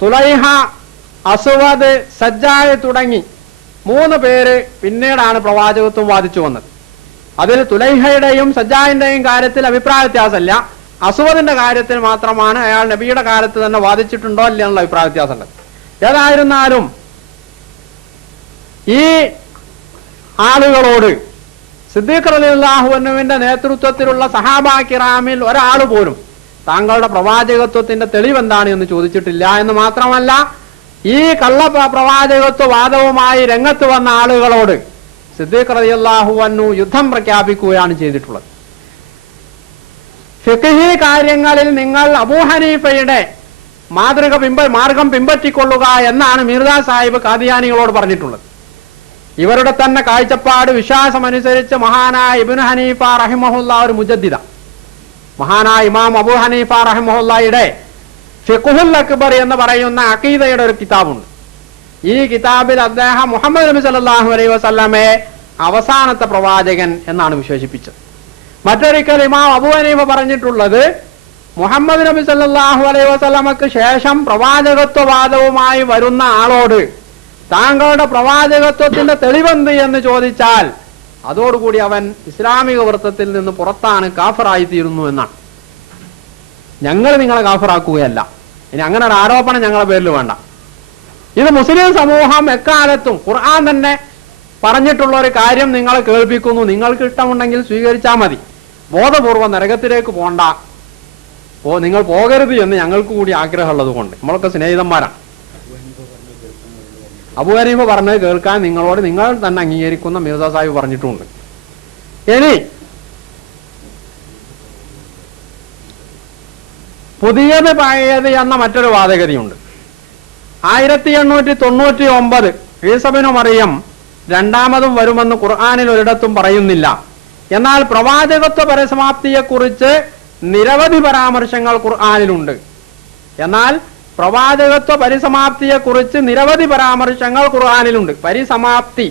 തുലൈഹ, അസ്വദ്, സജ്ജായ് തുടങ്ങി 3 പേര് പിന്നീടാണ് പ്രവാചകത്വം വാദിച്ചു വന്നത്. അതിൽ തുലൈഹയുടെയും സജ്ജായിന്റെയും കാര്യത്തിൽ അഭിപ്രായ വ്യത്യാസമല്ല. അസ്വദിന്റെ കാര്യത്തിൽ മാത്രമാണ് അയാൾ നബിയുടെ കാലത്ത് തന്നെ വാദിച്ചിട്ടുണ്ടോ ഇല്ല എന്നുള്ള അഭിപ്രായ വ്യത്യാസമുണ്ട്. ഏതായിരുന്നാലും ഈ ആളുകളോട് സിദ്ദീഖ് റളിയല്ലാഹു അൻഹുവിന്റെ നേതൃത്വത്തിലുള്ള സഹാബാ കിറാമിൽ ഒരാൾ പോലും താങ്കളുടെ പ്രവാചകത്വത്തിന്റെ തെളിവെന്താണ് എന്ന് ചോദിച്ചിട്ടില്ല. എന്ന് മാത്രമല്ല, ഈ കള്ള പ്രവാചകത്വ വാദവുമായി രംഗത്ത് വന്ന ആളുകളോട് സിദ്ദീഖ് റളിയല്ലാഹു അൻഹു യുദ്ധം പ്രഖ്യാപിക്കുകയാണ് ചെയ്തിട്ടുള്ളത്. ഫിഖ്ഹി കാര്യങ്ങളിൽ നിങ്ങൾ അബൂ ഹനീഫയുടെ മാർഗം പിൻപറ്റിക്കൊള്ളുക എന്നാണ് മിർസ സാഹിബ് ഖാദിയാനികളോട് പറഞ്ഞിട്ടുള്ളത്. ഇവരുടെ തന്നെ കാഴ്ചപ്പാട് വിശ്വാസമനുസരിച്ച് മഹാനായ ഇബ്നു ഹനീഫ റഹിമഹുല്ലാ ഒരു മുജദ്ദിദ, മഹാനായ ഇമാം അബൂ ഹനീഫ റഹിമഹുല്ലയുടെ ഫിഖ്ഹുൽ അക്ബർ എന്ന് പറയുന്ന അഖീദയുടെ ഒരു കിതാബുണ്ട്. ഈ കിതാബിൽ അദ്ദേഹം മുഹമ്മദ് നബി സല്ലല്ലാഹു അലൈഹി വസല്ലമയെ അവസാനത്തെ പ്രവാചകൻ എന്നാണ് വിശേഷിപ്പിച്ചത്. മറ്റൊരിക്കൽ ഇമാം അബൂ ഹനീഫ പറഞ്ഞിട്ടുള്ളത്, മുഹമ്മദ് നബി സല്ലല്ലാഹു അലൈഹി വസല്ലമക്ക് ശേഷം പ്രവാചകത്വവാദവുമായി വരുന്ന ആളോട് താങ്കളുടെ പ്രവാചകത്വത്തിന്റെ തെളിവെന്ത് എന്ന് ചോദിച്ചാൽ അതോടുകൂടി അവൻ ഇസ്ലാമിക വൃത്തത്തിൽ നിന്ന് പുറത്താണ്, കാഫറായിത്തീരുന്നു എന്നാണ്. ഞങ്ങൾ നിങ്ങളെ കാഫറാക്കുകയല്ല. ഇനി അങ്ങനെ ഒരു ആരോപണം ഞങ്ങളുടെ പേരിൽ വേണ്ട. ഇത് മുസ്ലിം സമൂഹം എക്കാലത്തും ഖുർആൻ തന്നെ പറഞ്ഞിട്ടുള്ള ഒരു കാര്യം നിങ്ങളെ കേൾപ്പിക്കുന്നു. നിങ്ങൾക്ക് ഇഷ്ടമുണ്ടെങ്കിൽ സ്വീകരിച്ചാൽ മതി. ബോധപൂർവ്വം നരകത്തിലേക്ക് പോണ്ട, നിങ്ങൾ പോകരുത് എന്ന് ഞങ്ങൾക്ക് കൂടി ആഗ്രഹമുള്ളത് കൊണ്ട്. നമ്മളൊക്കെ സ്നേഹിതന്മാരാണ്. അബൂ ഹനീഫ പറഞ്ഞത് കേൾക്കാൻ നിങ്ങളോട് നിങ്ങൾ തന്നെ അംഗീകരിക്കുന്ന മിർസ സാഹിബ് പറഞ്ഞിട്ടുണ്ട്. ഇനി പുതിയത് പഴയത് എന്ന മറ്റൊരു വാദഗതിയുണ്ട്. 1899 ഈസാ ഇബ്നു മറിയം രണ്ടാമതും വരുമെന്ന് ഖുർആനിൽ ഒരിടത്തും പറയുന്നില്ല. എന്നാൽ പ്രവാചകത്വ പരിസമാപ്തിയെക്കുറിച്ച് നിരവധി പരാമർശങ്ങൾ ഖുർആനിലുണ്ട്. എന്നാൽ പ്രവാചകത്വ പരിസമാപ്തിയെക്കുറിച്ച് നിരവധി പരാമർശങ്ങൾ ഖുർആനിലുണ്ട്. പരിസമാപ്തി,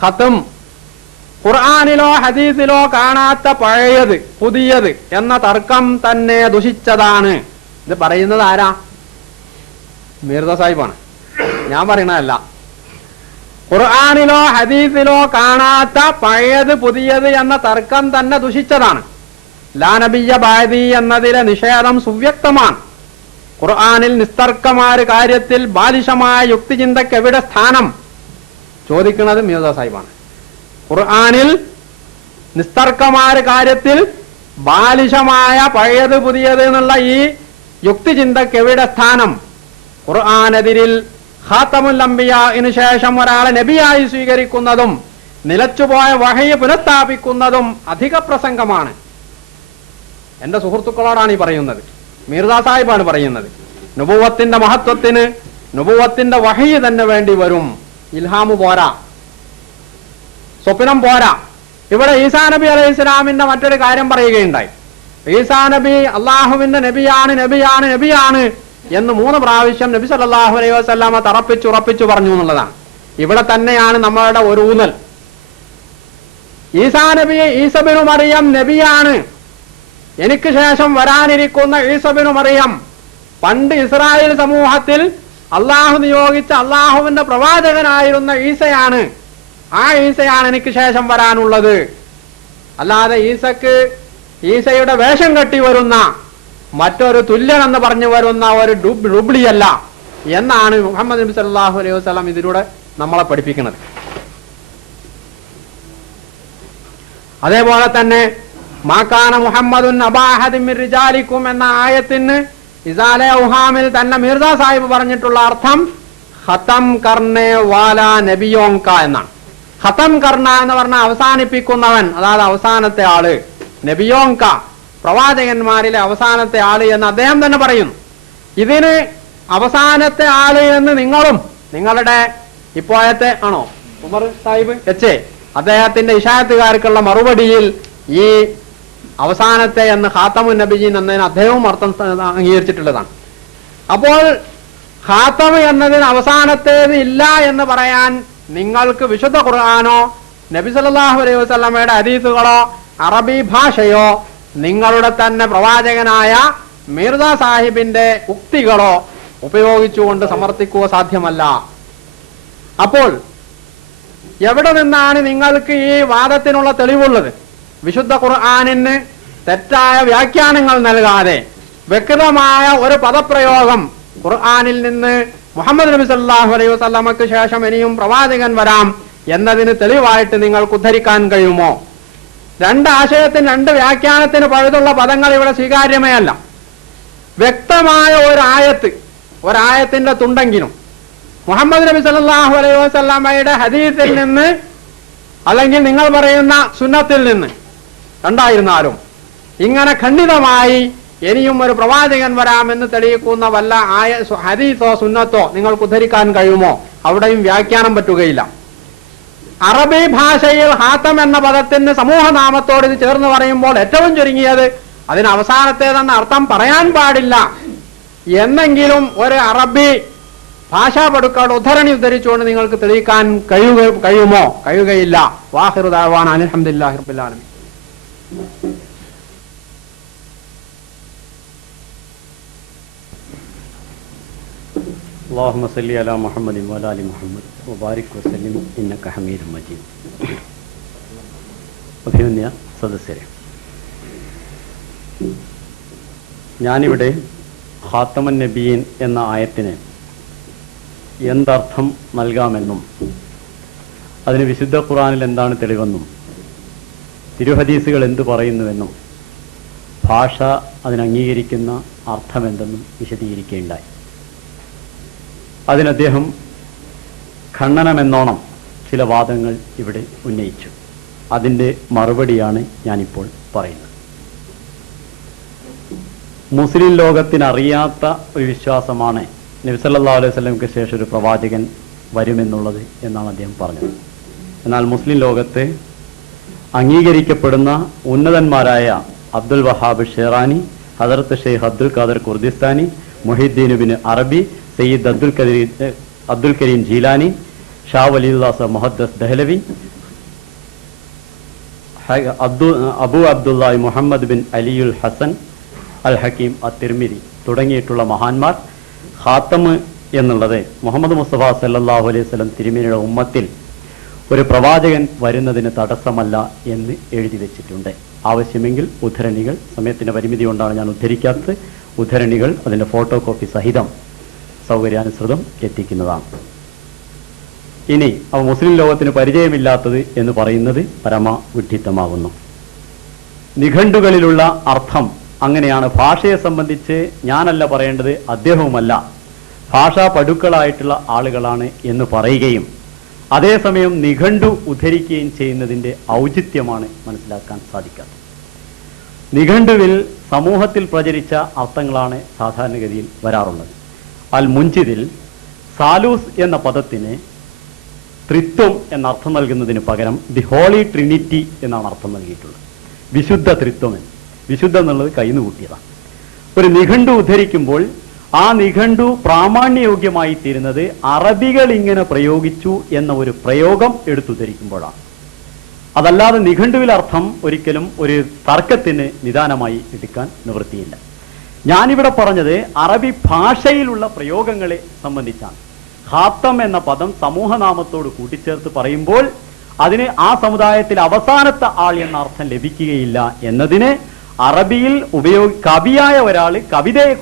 ഖത്ം, ഖുർആനിലോ ഹദീസിലോ കാണാത്ത പഴയത് പുതിയത് എന്ന തർക്കം തന്നെ ദുഷിച്ചതാണ്. ഇത് പറയുന്നത് ആരാ? മിർസ സാഹിബാണ്. ഞാൻ പറയണതല്ല. ഖുർആനിലോ ഹദീസിലോ കാണാത്ത പഴയത് പുതിയത് എന്ന തർക്കം തന്നെ ദുഷിച്ചതാണ്. ലാ നബിയ്യ ബഅദി എന്നതിലെ നിഷേധം സുവ്യക്തമാണ്. ഖുർആനിൽ നിസ്തർക്കമായ കാര്യത്തിൽ ബാലിശമായ യുക്തിചിന്തയ്ക്ക് എവിടെ സ്ഥാനം? ചോദിക്കുന്നത് മിർസ സാഹിബാണ്. ഖുർആനിൽ നിസ്തർക്കമായ കാര്യത്തിൽ ബാലിശമായ പഴയത് പുതിയത് എന്നുള്ള ഈ യുക്തിചിന്തയ്ക്ക് എവിടെ സ്ഥാനം? ഖുർആനെതിരിൽ ഖാതമുൽ അംബിയാഇന് ശേഷം ഒരാളെ നബിയായി സ്വീകരിക്കുന്നതും നിലച്ചുപോയ വഹയ് പുനഃസ്ഥാപിക്കുന്നതും അധിക പ്രസംഗമാണ്. എന്റെ സുഹൃത്തുക്കളോടാണ് ഈ പറയുന്നത്. മിർസ സാഹിബാണ് പറയുന്നത്. നുബുവത്തിന്റെ മഹത്വത്തിന് നുബുവത്തിന്റെ വഹയ് തന്നെ വേണ്ടി വരും. ഇൽഹാമു പോരാ, സ്വപ്നം പോരാ. ഇവിടെ ഈസാ നബി അലൈഹി ഇസ്ലാമിന്റെ മറ്റൊരു കാര്യം പറയുകയുണ്ടായി. ഈസാ നബി അള്ളാഹുവിന്റെ നബിയാണ് നബിയാണ് നബിയാണ് എന്ന് 3 പ്രാവശ്യം നബി സല്ലല്ലാഹു അലൈഹി വസല്ലമ ഉറപ്പിച്ചു പറഞ്ഞു എന്നുള്ളതാണ്. ഇവിടെ തന്നെയാണ് നമ്മളുടെ ഒരു ഊന്നൽ. ഈസാ നബി ഈസാ ഇബ്നു മറിയം നബിയാണ്, എനിക്ക് ശേഷം വരാനിരിക്കുന്ന ഈസാ ഇബ്നു മറിയം പണ്ട് ഇസ്രായേൽ സമൂഹത്തിൽ അള്ളാഹു നിയോഗിച്ച അള്ളാഹുവിന്റെ പ്രവാചകനായിരുന്ന ഈസയാണ്. ആ ഈസയാണ് എനിക്ക് ശേഷം വരാനുള്ളത്. അല്ലാതെ ഈസയുടെ വേഷം കെട്ടി വരുന്ന മറ്റൊരു തുല്യൻ എന്ന് പറഞ്ഞു വരുന്ന ഒരു ഡുബ്ലിയല്ല എന്നാണ് മുഹമ്മദ് നബി സല്ലല്ലാഹു അലൈഹി വസല്ലം ഇതിലൂടെ നമ്മളെ പഠിപ്പിക്കുന്നത്. അതേപോലെ തന്നെ മാകാന മുഹമ്മദുൻ അബാ അഹദിൻ മിർ റിജാലിക്കും എന്ന ആയത്തിന് ഇസാലെ ഉഹാമിൽ തന്നെ മിർസ സാഹിബ് പറഞ്ഞിട്ടുള്ള അർത്ഥം ഖതം കർനെ വാല നബിയോങ്ക എന്നാണ്. ഖതം കർണ എന്ന് പറഞ്ഞാൽ അവസാനിപ്പിക്കുന്നവൻ, അതായത് അവസാനത്തെ ആള്. നബിയോങ്ക പ്രവാചകന്മാരിലെ അവസാനത്തെ ആള് എന്ന് അദ്ദേഹം തന്നെ പറയുന്നു. ഇതിന് അവസാനത്തെ ആള് എന്ന് നിങ്ങളും നിങ്ങളുടെ ഇപ്പോഴത്തെ ആണോ ഉമർ സാഹിബ് അദ്ദേഹത്തിന്റെ ഇശായത്തുകാർക്കുള്ള മറുപടിയിൽ ഈ അവസാനത്തെ എന്ന് ഖാത്തമുൻ നബിയീൻ എന്നതിന് അദ്ദേഹവും അർത്ഥം അംഗീകരിച്ചിട്ടുള്ളതാണ്. അപ്പോൾ ഖാത്തം എന്നതിന് അവസാനത്തേത് ഇല്ല എന്ന് പറയാൻ നിങ്ങൾക്ക് വിശുദ്ധ ഖുർആനോ നബി സല്ലല്ലാഹു അലൈഹി വസല്ലമയുടെ ഹദീസുകളോ അറബി ഭാഷയോ നിങ്ങളുടെ തന്നെ പ്രവാചകനായ മിർസ സാഹിബിന്റെ ഉക്തികളോ ഉപയോഗിച്ചുകൊണ്ട് സമർത്ഥിക്കുക സാധ്യമല്ല. അപ്പോൾ എവിടെ നിന്നാണ് നിങ്ങൾക്ക് ഈ വാദത്തിനുള്ള തെളിവുള്ളത്? വിശുദ്ധ ഖുർആനിന് തെറ്റായ വ്യാഖ്യാനങ്ങൾ നൽകാതെ വ്യക്തമായ ഒരു പദപ്രയോഗം ഖുർആനിൽ നിന്ന് മുഹമ്മദ് നബി സല്ലല്ലാഹു അലൈഹി വസല്ലമക്ക് ശേഷം ഇനിയും പ്രവാചകൻ വരാം എന്നതിന് തെളിവായിട്ട് നിങ്ങൾക്ക് ഉദ്ധരിക്കാൻ കഴിയുമോ? രണ്ട് ആശയത്തിന് രണ്ട് വ്യാഖ്യാനത്തിന് പഴുതുള്ള പദങ്ങൾ ഇവിടെ സ്വീകാര്യമേ അല്ല. വ്യക്തമായ ഒരായത്തിന്റെ തുണ്ടെങ്കിലും മുഹമ്മദ് നബി സല്ലല്ലാഹു അലൈഹി വസല്ലമയുടെ ഹദീസിൽ നിന്ന് അല്ലെങ്കിൽ നിങ്ങൾ പറയുന്ന സുന്നത്തിൽ നിന്ന് രണ്ടായിരുന്നാലും ഇങ്ങനെ ഖണ്ഡിതമായി ഇനിയും ഒരു പ്രവാചകൻ വരാമെന്ന് തെളിയിക്കുന്ന വല്ല ഹദീസോ സുന്നത്തോ നിങ്ങൾക്ക് ഉദ്ധരിക്കാൻ കഴിയുമോ? അവിടെയും വ്യാഖ്യാനം പറ്റുകയില്ല. അറബി ഭാഷയിൽ ഹാത്തം എന്ന പദത്തിന് സമൂഹനാമത്തോട് ഇത് ചേർന്ന് പറയുമ്പോൾ ഏറ്റവും ചുരുങ്ങിയത് അതിന് അവസാനത്തേതെന്ന അർത്ഥം പറയാൻ പാടില്ല എന്നെങ്കിലും ഒരു അറബി ഭാഷാ പടുക്കളുടെ ഉദ്ധരണി ഉദ്ധരിച്ചുകൊണ്ട് നിങ്ങൾക്ക് തെളിയിക്കാൻ കഴിയുമോ? കഴിയുകയില്ല. വാഹിറു ദഅ്വാന അൽഹംദുലില്ലാഹി റബ്ബിൽ ആലമീൻ. اللهم صل على محمد وعلى ال محمد وبارك وسلم انك حميد مجيد. അഭിനന്ദ സദസ്യരെ, ഞാനിവിടെ ഖാത്തമൻ നബിയീൻ എന്ന ആയത്തിന് എന്തർത്ഥം നൽകാമെന്നും അതിന് വിശുദ്ധ ഖുർആനിൽ എന്താണ് തെളിവെന്നും തിരുഹദീസുകൾ എന്തു പറയുന്നുവെന്നും ഭാഷ അതിനംഗീകരിക്കുന്ന അർത്ഥമെന്തെന്നും വിശദീകരിക്കുകയുണ്ടായി. അതിനദ്ദേഹം ഖണ്ഡനമെന്നോണം ചില വാദങ്ങൾ ഇവിടെ ഉന്നയിച്ചു. അതിൻ്റെ മറുപടിയാണ് ഞാനിപ്പോൾ പറയുന്നത്. മുസ്ലിം ലോകത്തിനറിയാത്ത ഒരു വിശ്വാസമാണ് നബി സല്ലല്ലാഹു അലൈഹി വസല്ലമക്ക് ശേഷം ഒരു പ്രവാചകൻ വരുമെന്നുള്ളത് എന്നാണ് അദ്ദേഹം പറഞ്ഞത്. എന്നാൽ മുസ്ലിം ലോകത്ത് അംഗീകരിക്കപ്പെടുന്ന ഉന്നതന്മാരായ അബ്ദുൽ വഹാബ് ഷെറാനി, ഹദറത്ത് ഷെയ്ഖ് അബ്ദുൽ ഖാദർ കുർദിസ്ഥാനി, മുഹിദ്ദീൻ ഇബ്നു അറബി, സയ്യിദ് അബ്ദുൽ കരീം ജീലാനി, ഷാ വലിയുല്ലാഹ് മുഹദ്ദസ് ദഹ്ലവി, അബു അബ്ദുല്ലാഹി മുഹമ്മദ് ബിൻ അലിയുൽ ഹസൻ അൽ ഹക്കീം അത്തിർമിരി തുടങ്ങിയിട്ടുള്ള മഹാന്മാർ ഖാത്തം എന്നുള്ളത് മുഹമ്മദ് മുസ്തഫ സല്ലല്ലാഹു അലൈഹി വസല്ലം തിരുമേനിയുടെ ഉമ്മത്തിൽ ഒരു പ്രവാചകൻ വരുന്നതിന് തടസ്സമല്ല എന്ന് എഴുതി വെച്ചിട്ടുണ്ട്. ആവശ്യമെങ്കിൽ ഉദ്ധരണികൾ, സമയത്തിന്റെ പരിമിതി കൊണ്ടാണ് ഞാൻ ഉദ്ധരിക്കാത്തത്, ഉദ്ധരണികൾ അതിൻ്റെ ഫോട്ടോ കോപ്പി സഹിതം സൗകര്യാനുസൃതം എത്തിക്കുന്നതാണ്. ഇനി അവ മുസ്ലിം ലോകത്തിന് പരിചയമില്ലാത്തത് എന്ന് പറയുന്നത് പരമ വിഡ്ഢിത്തമാകുന്നു. നിഘണ്ടുകളിലുള്ള അർത്ഥം അങ്ങനെയാണ്. ഭാഷയെ സംബന്ധിച്ച് ഞാനല്ല പറയേണ്ടത്, അദ്ദേഹവുമല്ല, ഭാഷാ പടുക്കളായിട്ടുള്ള ആളുകളാണ് എന്ന് പറയുകയും അതേസമയം നിഘണ്ടു ഉദ്ധരിക്കുകയും ചെയ്യുന്നതിൻ്റെ ഔചിത്യമാണ് മനസ്സിലാക്കാൻ സാധിക്കാത്തത്. നിഘണ്ടുവിൽ സമൂഹത്തിൽ പ്രചരിച്ച അർത്ഥങ്ങളാണ് സാധാരണഗതിയിൽ വരാറുള്ളത്. അൽ മുൻജിദിൽ സാലൂസ് എന്ന പദത്തിന് ത്രിത്വം എന്ന അർത്ഥം നൽകുന്നതിന് പകരം ദി ഹോളി ട്രിനിറ്റി എന്നാണ് അർത്ഥം നൽകിയിട്ടുള്ളത്. വിശുദ്ധ ത്രിത്വം എന്ന്. വിശുദ്ധം എന്നുള്ളത് കൈന്ന് കൂട്ടിയതാണ്. ഒരു നിഘണ്ടു ഉദ്ധരിക്കുമ്പോൾ ആ നിഘണ്ടു പ്രാമാണ്യയോഗ്യമായി തീരുന്നത് അറബികൾ ഇങ്ങനെ പ്രയോഗിച്ചു എന്ന ഒരു പ്രയോഗം എടുത്തുദ്ധരിക്കുമ്പോഴാണ്. അതല്ലാതെ നിഘണ്ടുവിൽ അർത്ഥം ഒരിക്കലും ഒരു തർക്കത്തിന് നിദാനമായി എടുക്കാൻ നിവൃത്തിയില്ല. ഞാനിവിടെ പറഞ്ഞത് അറബി ഭാഷയിലുള്ള പ്രയോഗങ്ങളെ സംബന്ധിച്ചാണ്. ഖാത്തം എന്ന പദം സമൂഹനാമത്തോട് കൂട്ടിച്ചേർത്ത് പറയുമ്പോൾ അതിന് ആ സമുദായത്തിൽ അവസാനത്തെ ആൾ എന്ന അർത്ഥം ലഭിക്കുകയില്ല എന്നതിന് അറബിയിൽ കവിയായ ഒരാൾ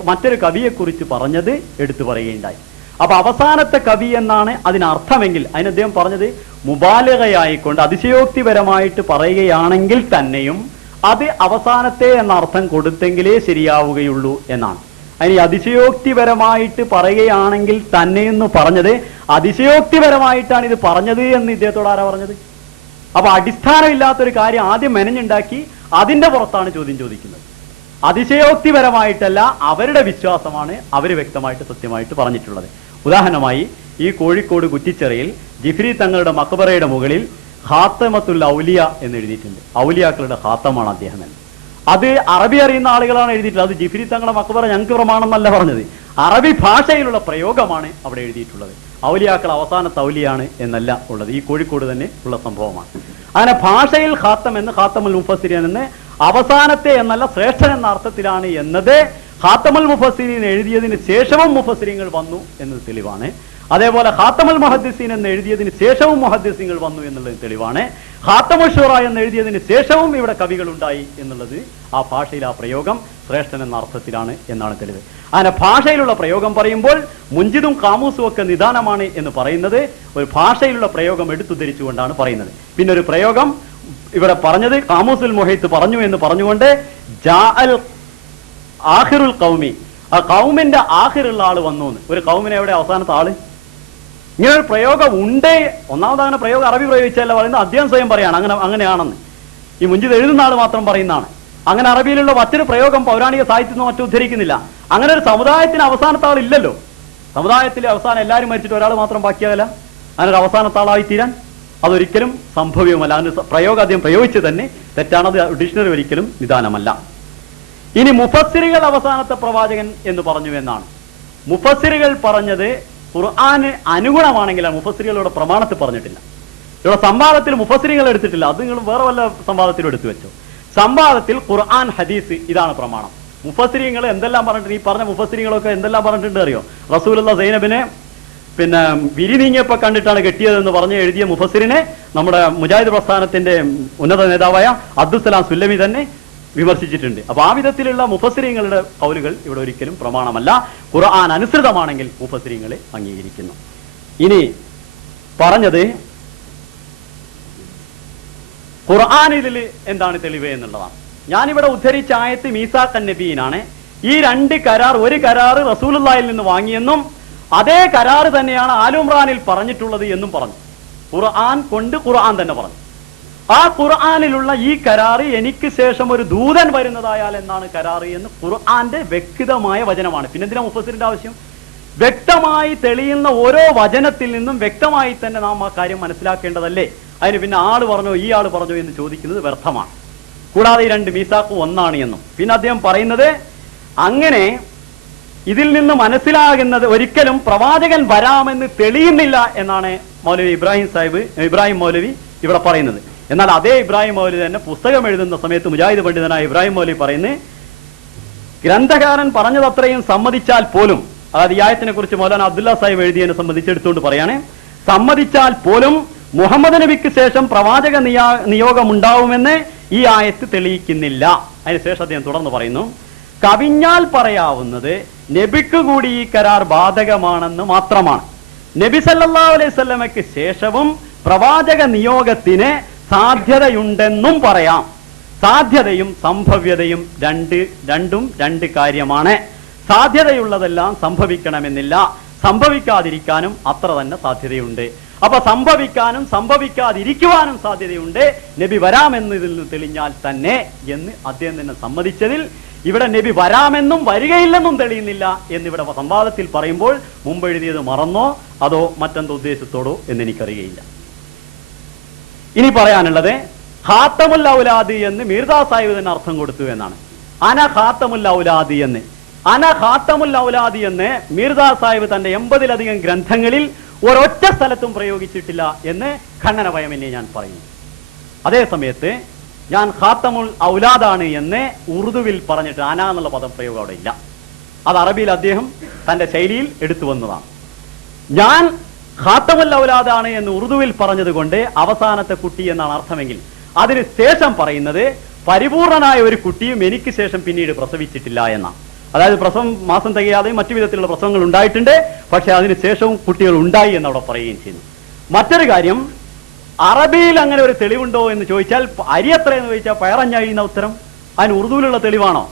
മറ്റൊരു കവിയെക്കുറിച്ച് പറഞ്ഞത് എടുത്തു പറയുകയുണ്ടായി. അപ്പൊ അവസാനത്തെ കവി എന്നാണ് അതിനർത്ഥമെങ്കിൽ അതിന് അദ്ദേഹം പറഞ്ഞത് മുബാലകയായിക്കൊണ്ട് അതിശയോക്തിപരമായിട്ട് പറയുകയാണെങ്കിൽ തന്നെയും അത് അവസാനത്തെ എന്ന അർത്ഥം കൊടുത്തെങ്കിലേ ശരിയാവുകയുള്ളൂ എന്നാണ്. അതിന് അതിശയോക്തിപരമായിട്ട് പറയുകയാണെങ്കിൽ തന്നെയെന്ന് പറഞ്ഞത് അതിശയോക്തിപരമായിട്ടാണ് ഇത് പറഞ്ഞത് എന്ന് ഇദ്ദേഹത്തോട് ആരാ പറഞ്ഞത്? അപ്പൊ അടിസ്ഥാനമില്ലാത്തൊരു കാര്യം ആദ്യം മെനഞ്ഞുണ്ടാക്കി അതിന്റെ പുറത്താണ് ചോദ്യം ചോദിക്കുന്നത്. അതിശയോക്തിപരമായിട്ടല്ല, അവരുടെ വിശ്വാസമാണ് അവർ വ്യക്തമായിട്ട് സത്യമായിട്ട് പറഞ്ഞിട്ടുള്ളത്. ഉദാഹരണമായി ഈ കോഴിക്കോട് കുറ്റിച്ചിറയിൽ ജിഫ്രി തങ്ങളുടെ മക്ബറയുടെ മുകളിൽ ഖാത്തമത്തുൽ ഔലിയ എന്ന് എഴുതിയിട്ടുണ്ട്. ഔലിയാക്കളുടെ ഖാത്തമാണ് അദ്ദേഹം എന്ന്. അത് അറബി അറിയുന്ന ആളുകളാണ് എഴുതിയിട്ടുള്ളത്. അത് ജിഫ്രി തങ്ങളുടെ മക്ബറ ഞങ്ങൾക്ക് പ്രമാണമെന്നല്ല പറഞ്ഞത്, അറബി ഭാഷയിലുള്ള പ്രയോഗമാണ് അവിടെ എഴുതിയിട്ടുള്ളത്. ഔലിയാക്കൾ അവസാനത്തെ ഔലിയാണ് എന്നല്ല ഉള്ളത്. ഈ കോഴിക്കോട് തന്നെ ഉള്ള സംഭവമാണ്. അങ്ങനെ ഭാഷയിൽ ഖാത്തം എന്ന് ഖാത്തമുൽ മുഫസ്സിരീൻ എന്ന് അവസാനത്തെ എന്നല്ല ശ്രേഷ്ഠൻ എന്ന അർത്ഥത്തിലാണ് എന്നത് ഖാത്തമുൽ മുഫസ്സിരീൻ എഴുതിയതിന് ശേഷവും മുഫസ്സിരീങ്ങൾ വന്നു എന്നത് തെളിവാണ്. അതേപോലെ ഖാത്തമുൽ മുഹദ്ദിസീൻ എന്ന് എഴുതിയതിന് ശേഷവും മുഹദ്ദിസീങ്ങൾ വന്നു എന്നുള്ളത് തെളിവാണ്. ഖാത്തമുൽ ശൂറ എന്ന് എഴുതിയതിന് ശേഷവും ഇവിടെ കവികൾ ഉണ്ടായി എന്നുള്ളത് ആ ഭാഷയിൽ ആ പ്രയോഗം ശ്രേഷ്ഠൻ എന്ന അർത്ഥത്തിലാണ് എന്നാണ് തെളിവ്. അങ്ങനെ ഭാഷയിലുള്ള പ്രയോഗം പറയുമ്പോൾ മുഞ്ചിതും കാമൂസും ഒക്കെ നിദാനമാണ് എന്ന് പറയുന്നത് ഒരു ഭാഷയിലുള്ള പ്രയോഗം എടുത്തുദ്ധരിച്ചുകൊണ്ടാണ് പറയുന്നത്. പിന്നെ ഒരു പ്രയോഗം ഇവിടെ പറഞ്ഞത് കാമൂസുൽ മുഹൈത്ത് പറഞ്ഞു എന്ന് പറഞ്ഞുകൊണ്ട് ജാഅൽ ആഖിറുൽ ഖൗമി, ആ കൗമിന്റെ ആഖിറുള്ള ആള് വന്നു എന്ന്. ഒരു കൗമിനെ എവിടെ അവസാനത്തെ ആള്? ഇങ്ങനെ ഒരു പ്രയോഗം ഉണ്ട്. ഒന്നാമതാണ് പ്രയോഗം അറബി പ്രയോഗിച്ചല്ല പറയുന്നത്, അദ്ദേഹം സ്വയം പറയാണ് അങ്ങനെയാണെന്ന്. ഈ മുഞ്ചിത് എഴുതുന്ന ആൾ മാത്രം പറയുന്നതാണ്. അങ്ങനെ അറബിയിലുള്ള മറ്റൊരു പ്രയോഗം പൗരാണിക സാഹിത്യത്തിൽ മറ്റും ഉദ്ധരിക്കുന്നില്ല. അങ്ങനെ ഒരു സമുദായത്തിന് അവസാനത്തെ ആൾ ഇല്ലല്ലോ. സമുദായത്തിലെ അവസാനം എല്ലാവരും മരിച്ചിട്ട് ഒരാൾ മാത്രം ബാക്കിയാകല, അങ്ങനെ ഒരു അവസാനത്തെ ആളായി തീരാൻ അതൊരിക്കലും സംഭവ്യമല്ല. അതിന് പ്രയോഗം അദ്ദേഹം പ്രയോഗിച്ച് തന്നെ തെറ്റാണത്. ഡിക്ഷണറി ഒരിക്കലും നിദാനമല്ല. ഇനി മുഫസ്സിറുകൾ അവസാനത്തെ പ്രവാചകൻ എന്ന് പറഞ്ഞു എന്നാണ്. മുഫസ്സിറുകൾ പറഞ്ഞത് ഖുർആന് അനുഗുണമാണെങ്കിൽ മുഫസ്സിറുകളുടെ പ്രമാണത്തിൽ പറഞ്ഞിട്ടില്ല. ഇവിടെ സംവാദത്തിൽ മുഫസ്സിറുകൾ എടുത്തിട്ടില്ല. അത് നിങ്ങൾ വേറെ വല്ല സംവാദത്തിലും എടുത്തു വെച്ചോ. സംവാദത്തിൽ ഖുർആൻ ഹദീസ് ഇതാണ് പ്രമാണം. മുഫസ്സിറുകൾ എന്തെല്ലാം പറഞ്ഞിട്ടുണ്ട്? ഈ പറഞ്ഞ മുഫസ്സിറുകളൊക്കെ എന്തെല്ലാം പറഞ്ഞിട്ടുണ്ട് അറിയോ? റസൂലുള്ള സൈനബിനെ പിന്നെ വിരി നീങ്ങിയപ്പോ കണ്ടിട്ടാണ് കെട്ടിയതെന്ന് പറഞ്ഞ് എഴുതിയ മുഫസ്സിറിനെ നമ്മുടെ മുജാഹിദ് പ്രസ്ഥാനത്തിന്റെ ഉന്നത നേതാവായ അബ്ദുസ്സലാം സുല്ലമി തന്നെ വിമർശിച്ചിട്ടുണ്ട്. അപ്പൊ ആ വിധത്തിലുള്ള മുഫസ്സിരീങ്ങളുടെ കൗലുകൾ ഇവിടെ ഒരിക്കലും പ്രമാണമല്ല. ഖുർആൻ അനുസൃതമാണെങ്കിൽ മുഫസ്സിരീങ്ങളെ അംഗീകരിക്കുന്നു. ഇനി പറഞ്ഞത് ഖുർആനിൽ എന്താണ് തെളിവ് എന്നുള്ളതാണ്. ഞാനിവിടെ ഉദ്ധരിച്ച ആയത്ത് മീസാഖൻ നബീനാണ്. ഈ രണ്ട് കരാർ, ഒരു കരാറ് റസൂലുള്ളാഹിൽ നിന്ന് വാങ്ങിയെന്നും അതേ കരാറ് തന്നെയാണ് ആലുംറാനിൽ പറഞ്ഞിട്ടുള്ളത് എന്നും പറഞ്ഞു. ഖുർആൻ കൊണ്ട് ഖുർആൻ തന്നെ പറഞ്ഞു. ആ ഖുർആനിലുള്ള ഈ കരാറ് എനിക്ക് ശേഷം ഒരു ദൂതൻ വരുന്നതായാൽ എന്നാണ് കരാറ് എന്ന് ഖുർആന്റെ വ്യക്തമായ വചനമാണ്. പിന്നെ എന്തിനാ മുഫസ്സിറിന്റെ ആവശ്യം? വ്യക്തമായി തെളിയുന്ന ഓരോ വചനത്തിൽ നിന്നും വ്യക്തമായി തന്നെ നാം ആ കാര്യം മനസ്സിലാക്കേണ്ടതല്ലേ? അതിന് പിന്നെ ആള് പറഞ്ഞോ ഈ ആള് പറഞ്ഞോ എന്ന് ചോദിക്കുന്നത് വ്യർത്ഥമാണ്. കൂടാതെ ഈ രണ്ട് മീസാഖ് ഒന്നാണ് എന്നും പിന്നെ അദ്ദേഹം പറയുന്നത് അങ്ങനെ ഇതിൽ നിന്ന് മനസ്സിലാകുന്നത് ഒരിക്കലും പ്രവാചകൻ വരാമെന്ന് തെളിയുന്നില്ല എന്നാണ് മൗലവി ഇബ്രാഹിം മൗലവി ഇവിടെ പറയുന്നത്. എന്നാൽ അതേ ഇബ്രാഹിം മൗലവി തന്നെ പുസ്തകം എഴുതുന്ന സമയത്ത് മുജാഹിദ് പണ്ഡിതനായ ഇബ്രാഹിം മൗലവി പറയുന്നത് ഗ്രന്ഥകാരൻ പറഞ്ഞതത്രയും സമ്മതിച്ചാൽ പോലും, അതായത് ഈ ആയത്തിനെ കുറിച്ച് മൗലാന അബ്ദുല്ല സാഹിബ് എഴുതിയതിനെ സംബന്ധിച്ച് എടുത്തുകൊണ്ട് പറയാണ്, സമ്മതിച്ചാൽ പോലും മുഹമ്മദ് നബിക്ക് ശേഷം പ്രവാചക നിയോഗം ഉണ്ടാവുമെന്ന് ഈ ആയത്ത് തെളിയിക്കുന്നില്ല. അതിനുശേഷം അദ്ദേഹം തുടർന്ന് പറയുന്നു, കവിഞ്ഞാൽ പറയാവുന്നത് നബിക്ക് കൂടി ഈ കരാർ ബാധകമാണെന്ന് മാത്രമാണ്. നബി സല്ലല്ലാഹു അലൈഹി വസല്ലമയ്ക്ക് ശേഷവും പ്രവാചക നിയോഗത്തിന് സാധ്യതയുണ്ടെന്നും പറയാം. സാധ്യതയും സംഭവ്യതയും രണ്ടും രണ്ട് കാര്യമാണ്. സാധ്യതയുള്ളതെല്ലാം സംഭവിക്കണമെന്നില്ല, സംഭവിക്കാതിരിക്കാനും അത്ര തന്നെ സാധ്യതയുണ്ട്. അപ്പൊ സംഭവിക്കാനും സംഭവിക്കാതിരിക്കുവാനും സാധ്യതയുണ്ട്. നബി വരാമെന്ന് ഇതിൽ നിന്ന് തെളിഞ്ഞാൽ തന്നെ എന്ന് അദ്ദേഹം തന്നെ സമ്മതിച്ചതിൽ ഇവിടെ നബി വരാമെന്നും വരികയില്ലെന്നും തെളിയുന്നില്ല എന്നിവിടെ സംവാദത്തിൽ പറയുമ്പോൾ മുമ്പ് എഴുതിയത് മറന്നോ അതോ മറ്റെന്തോ ഉദ്ദേശത്തോടോ എന്നെനിക്കറിയയില്ല. ഇനി പറയാനുള്ളത് ഖാത്തമുൽ ഔലാദ് എന്ന് മീർദാ സാഹിബ് തന്നെ അർത്ഥം കൊടുത്തു എന്നാണ്. അന ഖാത്തമുൽ ഔലാദ് എന്ന്, അന ഖാത്തമുൽ ഔലാദ് എന്ന് മീർദാ സാഹിബ് തന്റെ 80-ലധികം ഗ്രന്ഥങ്ങളിൽ ഒരൊറ്റ സ്ഥലത്തും പ്രയോഗിച്ചിട്ടില്ല എന്ന് ഖണ്ഡനഭയമെന്നെ ഞാൻ പറയുന്നു. അതേ സമയത്ത് ഞാൻ ഖാത്തമുൽ ഔലാദാണ് എന്ന് ഉറുദുവിൽ പറഞ്ഞിട്ട് അന എന്നുള്ള പദം പ്രയോഗം അവിടെ ഇല്ല. അത് അറബിയിൽ അദ്ദേഹം തന്റെ ശൈലിയിൽ എടുത്തു വന്നതാണ്. ഞാൻ ഖാത്തമുൽ ഔലാദാണ് എന്ന് ഉറുദുവിൽ പറഞ്ഞത് കൊണ്ട് അവസാനത്തെ കുട്ടി എന്നാണ് അർത്ഥമെങ്കിൽ അതിന് ശേഷം പറയുന്നത് പരിപൂർണനായ ഒരു കുട്ടിയും എനിക്ക് ശേഷം പിന്നീട് പ്രസവിച്ചിട്ടില്ല എന്നാണ്. അതായത് പ്രസവം മാസം തികയാതെയും മറ്റു വിധത്തിലുള്ള പ്രസവങ്ങൾ ഉണ്ടായിട്ടുണ്ട്, പക്ഷെ അതിനുശേഷവും കുട്ടികൾ ഉണ്ടായി എന്നവിടെ പറയുകയും ചെയ്യുന്നു. മറ്റൊരു കാര്യം, അറബിയിൽ അങ്ങനെ ഒരു തെളിവുണ്ടോ എന്ന് ചോദിച്ചാൽ അരി എത്രയെന്ന് ചോദിച്ചാൽ പയറഞ്ഞഴിയുന്ന ഉത്തരം അതിന് ഉറുദുവിലുള്ള തെളിവാണോ?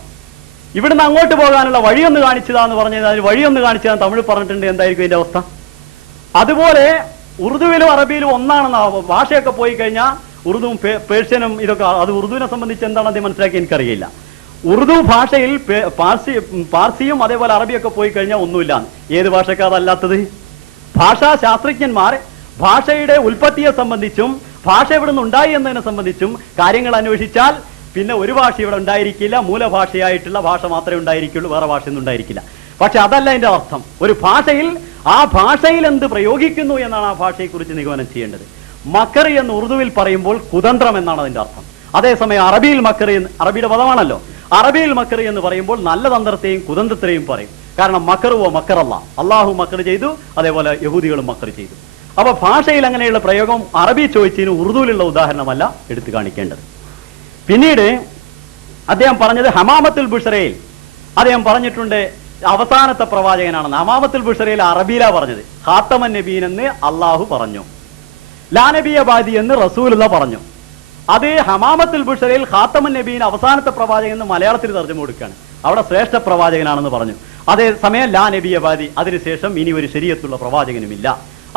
ഇവിടുന്ന് അങ്ങോട്ട് പോകാനുള്ള വഴിയൊന്ന് കാണിച്ചതാന്ന് പറഞ്ഞത് അതിന് വഴിയൊന്ന് കാണിച്ചതാന്ന് തമിഴ് പറഞ്ഞിട്ടുണ്ട്. എന്തായിരിക്കും ഇതിന്റെ അവസ്ഥ? അതുപോലെ ഉറുദുവിലും അറബിയിലും ഒന്നാണെന്ന ഭാഷയൊക്കെ പോയി കഴിഞ്ഞാൽ ഉറുദുവും പേർഷ്യനും ഇതൊക്കെ, അത് ഉറുദുവിനെ സംബന്ധിച്ച് എന്താണെന്ന് അദ്ദേഹം മനസ്സിലാക്കി എനിക്കറിയില്ല. ഉറുദു ഭാഷയിൽ പാർസിയും അതേപോലെ അറബിയൊക്കെ പോയി കഴിഞ്ഞാൽ ഒന്നുമില്ല. ഏത് ഭാഷക്കാരല്ലാത്തത്? ഭാഷാ ശാസ്ത്രജ്ഞന്മാർ ഭാഷയുടെ ഉൽപ്പത്തിയെ സംബന്ധിച്ചും ഭാഷ എവിടുന്ന് ഉണ്ടായി എന്നതിനെ സംബന്ധിച്ചും കാര്യങ്ങൾ അന്വേഷിച്ചാൽ പിന്നെ ഒരു ഭാഷ ഇവിടെ ഉണ്ടായിരിക്കില്ല, മൂലഭാഷയായിട്ടുള്ള ഭാഷ മാത്രമേ ഉണ്ടായിരിക്കുള്ളൂ, വേറെ ഭാഷയൊന്നും ഉണ്ടായിരിക്കില്ല. പക്ഷെ അതല്ല അതിന്റെ അർത്ഥം. ഒരു ഭാഷയിൽ ആ ഭാഷയിൽ എന്ത് പ്രയോഗിക്കുന്നു എന്നാണ് ആ ഭാഷയെക്കുറിച്ച് നിഗമനം ചെയ്യേണ്ടത്. മക്കറി എന്ന് ഉറുദുവിൽ പറയുമ്പോൾ കുതന്ത്രം എന്നാണ് അതിന്റെ അർത്ഥം. അതേസമയം അറബിയിൽ മക്കറി, അറബിയുടെ പദമാണല്ലോ, അറബിയിൽ മക്കർ എന്ന് പറയുമ്പോൾ നല്ല തന്ത്രത്തെയും കുതന്ത്രത്തെയും പറയും. കാരണം മക്കറുവോ മക്കറല്ല, അള്ളാഹു മക്കർ ചെയ്തു, അതേപോലെ യഹൂദികളും മക്കർ ചെയ്തു. അപ്പൊ ഭാഷയിൽ അങ്ങനെയുള്ള പ്രയോഗം അറബി ചോദിച്ചതിന് ഉറുദുവിലുള്ള ഉദാഹരണമല്ല എടുത്തു കാണിക്കേണ്ടത്. പിന്നീട് അദ്ദേഹം പറഞ്ഞത് ഹമാമത്തുൽ ബുഷറയിൽ അദ്ദേഹം പറഞ്ഞിട്ടുണ്ട് അവസാനത്തെ പ്രവാചകനാണെന്ന്. ഹമാമത്തുൽ ബുഷറയിൽ അറബിയിലാ പറഞ്ഞത്. ഖാത്തമൻ നബീൻ എന്ന് അള്ളാഹു പറഞ്ഞു, ലാ നബിയ ബാദി എന്ന് റസൂലുള്ള പറഞ്ഞു. അത് ഹമാമത്തുൽ ബുഷറയിൽ ഖാത്തമൻ നബീൻ അവസാനത്തെ പ്രവാചകൻ എന്ന് മലയാളത്തിൽ തർജ്ജമ കൊടുക്കുകയാണ്. അവിടെ ശ്രേഷ്ഠ പ്രവാചകനാണെന്ന് പറഞ്ഞു. അതേ സമയം ലാ നബിയ ബാദി, അതിനുശേഷം ഇനി ഒരു ശരീഅത്തുള്ള പ്രവാചകനുമില്ല,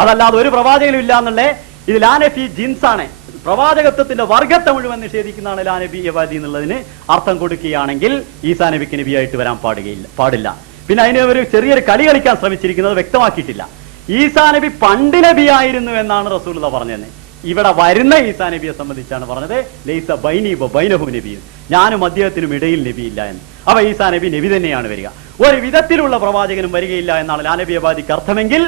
അതല്ലാതെ ഒരു പ്രവാചകനും ഇല്ല എന്നുള്ള ഇത് ലാ നബി ജിൻസാണ്, പ്രവാചകത്വത്തിന്റെ വർഗത്തെ മുഴുവൻ നിഷേധിക്കുന്നതാണ് ലാ നബി യവാദി എന്നുള്ളതിന് അർത്ഥം കൊടുക്കുകയാണെങ്കിൽ ഈസാ നബിക്ക് നബിയായിട്ട് വരാൻ പാടില്ല. പിന്നെ അതിന് ഒരു ചെറിയൊരു കളി കളിക്കാൻ ശ്രമിച്ചിരിക്കുന്നത് വ്യക്തമാക്കിയിട്ടില്ല. ഈസാ നബി പണ്ട് നബിയായിരുന്നു എന്നാണ് റസൂലുള്ളാഹി പറഞ്ഞത്. ഇവിടെ വരുന്ന ഈസാ നബിയെ സംബന്ധിച്ചാണ് പറഞ്ഞത് ലൈസ ബൈനി വ ബൈനഹു നബിയ്യുൻ, ഞാനും അദ്ദേഹത്തിനും ഇടയിൽ നബിയില്ല എന്ന്. അപ്പൊ ഈസാ നബി നബി തന്നെയാണ് വരിക, ഒരു വിധത്തിലുള്ള പ്രവാചകനും വരികയില്ല എന്നാണ് ലാ നബി യവാദിക്ക് അർത്ഥമെങ്കിൽ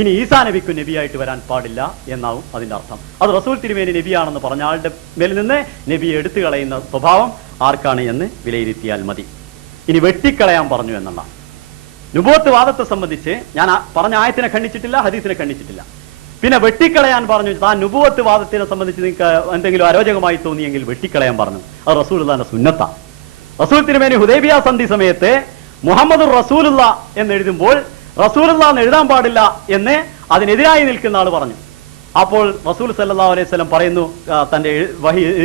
ഇനി ഈസാ നബിക്ക് നബിയായിട്ട് വരാൻ പാടില്ല എന്നാവും അതിന്റെ അർത്ഥം. അത് റസൂൽ തിരുമേനി നബിയാണെന്ന് പറഞ്ഞ ആളുടെ മേലിൽ നിന്ന് നബിയെ എടുത്തു കളയുന്ന സ്വഭാവം ആർക്കാണ് എന്ന് വിലയിരുത്തിയാൽ മതി. ഇനി വെട്ടിക്കളയാൻ പറഞ്ഞു എന്നുള്ള നുബുവത്ത് വാദത്തെ സംബന്ധിച്ച് ഞാൻ പറഞ്ഞ ആയത്തിനെ ഖണ്ഡിച്ചിട്ടില്ല, ഹദീസിനെ ഖണ്ഡിച്ചിട്ടില്ല. പിന്നെ വെട്ടിക്കളയാൻ പറഞ്ഞു. താൻ നുബുവത്ത് വാദത്തിനെ സംബന്ധിച്ച് നിങ്ങൾക്ക് എന്തെങ്കിലും അരോചകമായി തോന്നിയെങ്കിൽ വെട്ടിക്കളയാൻ പറഞ്ഞു. അത് റസൂലുള്ളാഹിന്റെ സുന്നത്താണ്. റസൂൽ തിരുമേനി ഹുദൈബിയ സന്ധി സമയത്ത് മുഹമ്മദുർ റസൂലുള്ള എന്ന് എഴുതുമ്പോൾ റസൂലുള്ള എന്ന് എഴുതാൻ പാടില്ല എന്ന് അതിനെതിരായി നിൽക്കുന്ന ആൾ പറഞ്ഞു. അപ്പോൾ റസൂൽ സല്ലല്ലാഹു അലൈഹി വസല്ലം പറയുന്നു തന്റെ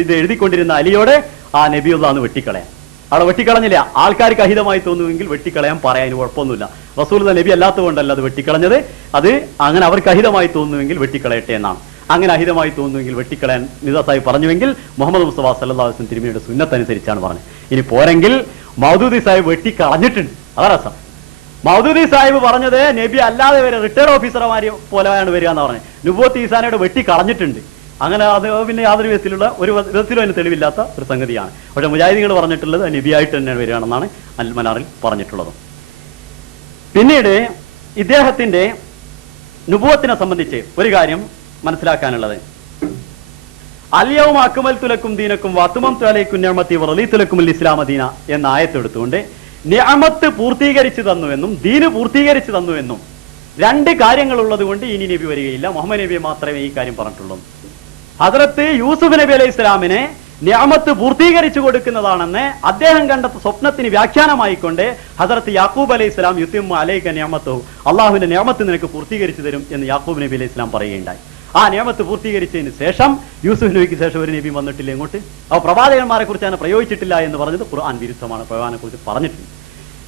ഇത് എഴുതിക്കൊണ്ടിരുന്ന അലിയോട് ആ നബിയുള്ള എന്ന് വെട്ടിക്കളയാൻ. അവിടെ വെട്ടിക്കളഞ്ഞില്ല. ആൾക്കാർക്ക് അഹിതമായി തോന്നുമെങ്കിൽ വെട്ടിക്കളയാൻ പറയാൻ കുഴപ്പമൊന്നുമില്ല. റസൂലുള്ള നബി അല്ലാത്തതുകൊണ്ടല്ല അത് വെട്ടിക്കളഞ്ഞത്. അത് അങ്ങനെ അവർക്ക് അഹിതമായി തോന്നുമെങ്കിൽ വെട്ടിക്കളയട്ടെ എന്നാണ്. അങ്ങനെ അഹിതമായി തോന്നുമെങ്കിൽ വെട്ടിക്കളയാൻ നിസാ സാഹിബ് പറഞ്ഞുവെങ്കിൽ മുഹമ്മദ് മുസ്തഫ സല്ലല്ലാഹു അലൈഹി വസല്ലം തിരുമേനിയുടെ സുന്നത്തനുസരിച്ചാണ് പറഞ്ഞത്. ഇനി പോരെങ്കിൽ മൗദൂദി സാഹിബ് വെട്ടിക്കളഞ്ഞിട്ടുണ്ട്. അതാ രസം. മൗദൂദി സാഹിബ് പറഞ്ഞത് നബി അല്ലാതെ വരെ റിട്ടയർഡ് ഓഫീസർമാരെ പോലെയാണ് വരിക എന്ന് പറഞ്ഞത്. നുബുവത്ത് ഈസാനയുടെ വെട്ടിക്കളഞ്ഞിട്ടുണ്ട്. അങ്ങനെ അത് പിന്നെ യാതൊരു വിധത്തിലുള്ള ഒരു വിധത്തിലും അതിന് തെളിവില്ലാത്ത ഒരു സംഗതിയാണ്. പക്ഷെ മുജാഹിദീങ്ങൾ പറഞ്ഞിട്ടുള്ളത് നബിയായിട്ട് തന്നെയാണ് വരികയാണെന്നാണ് അൽ മനാറിൽ പറഞ്ഞിട്ടുള്ളത്. പിന്നീട് ഇദ്ദേഹത്തിന്റെ നുബുവത്തിനെ സംബന്ധിച്ച് ഒരു കാര്യം മനസ്സിലാക്കാനുള്ളത്, അൽയൗമ അക്മൽതു ലക്കും ദീനക്കും വഅത്മംതു അലൈക്കും നിഅമതി വറളീതു ലക്കുമുൽ ഇസ്ലാമ ദീന എന്ന ആയത്തെടുത്തുകൊണ്ട് നിഅമത്ത് പൂർത്തീകരിച്ചു തന്നുവെന്നും ദീന് പൂർത്തീകരിച്ചു തന്നുവെന്നും രണ്ട് കാര്യങ്ങൾ ഉള്ളത് കൊണ്ട് ഇനി നബി വരികയില്ല, മുഹമ്മദ് നബിയെ മാത്രമേ ഈ കാര്യം പറഞ്ഞിട്ടുള്ളൂ. ഹദ്റത്ത് യൂസുഫ് നബി അലൈഹി ഇസ്ലാമിനെ നിഅമത്ത് പൂർത്തീകരിച്ചു കൊടുക്കുന്നതാണെന്ന് അദ്ദേഹം കണ്ട സ്വപ്നത്തിന് വ്യാഖ്യാനമായിക്കൊണ്ട് ഹദ്റത്ത് യാക്കൂബ് അലൈഹി ഇസ്ലാം യുത്തിമ്മു അലൈക നിഅമത്തുഹു, അള്ളാഹുവിന്റെ നിഅമത്ത് നിനക്ക് പൂർത്തീകരിച്ചു തരും എന്ന് യാക്കൂബ് നബി അലൈഹി ഇസ്ലാം പറയുകയുണ്ടായി. ആ നിയമത്ത് പൂർത്തീകരിച്ചതിന് ശേഷം യൂസുഫ് നബിക്ക് ശേഷം ഒരു നബി വന്നിട്ടില്ല ഇങ്ങോട്ട്. ആ പ്രവാചകന്മാരെ കുറിച്ച് അങ്ങനെ പ്രയോഗിച്ചിട്ടില്ല എന്ന് പറഞ്ഞത് ഖുർആൻ വിരുദ്ധമാണ്. പ്രവാചകനെ കുറിച്ച് പറഞ്ഞിട്ടുണ്ട്.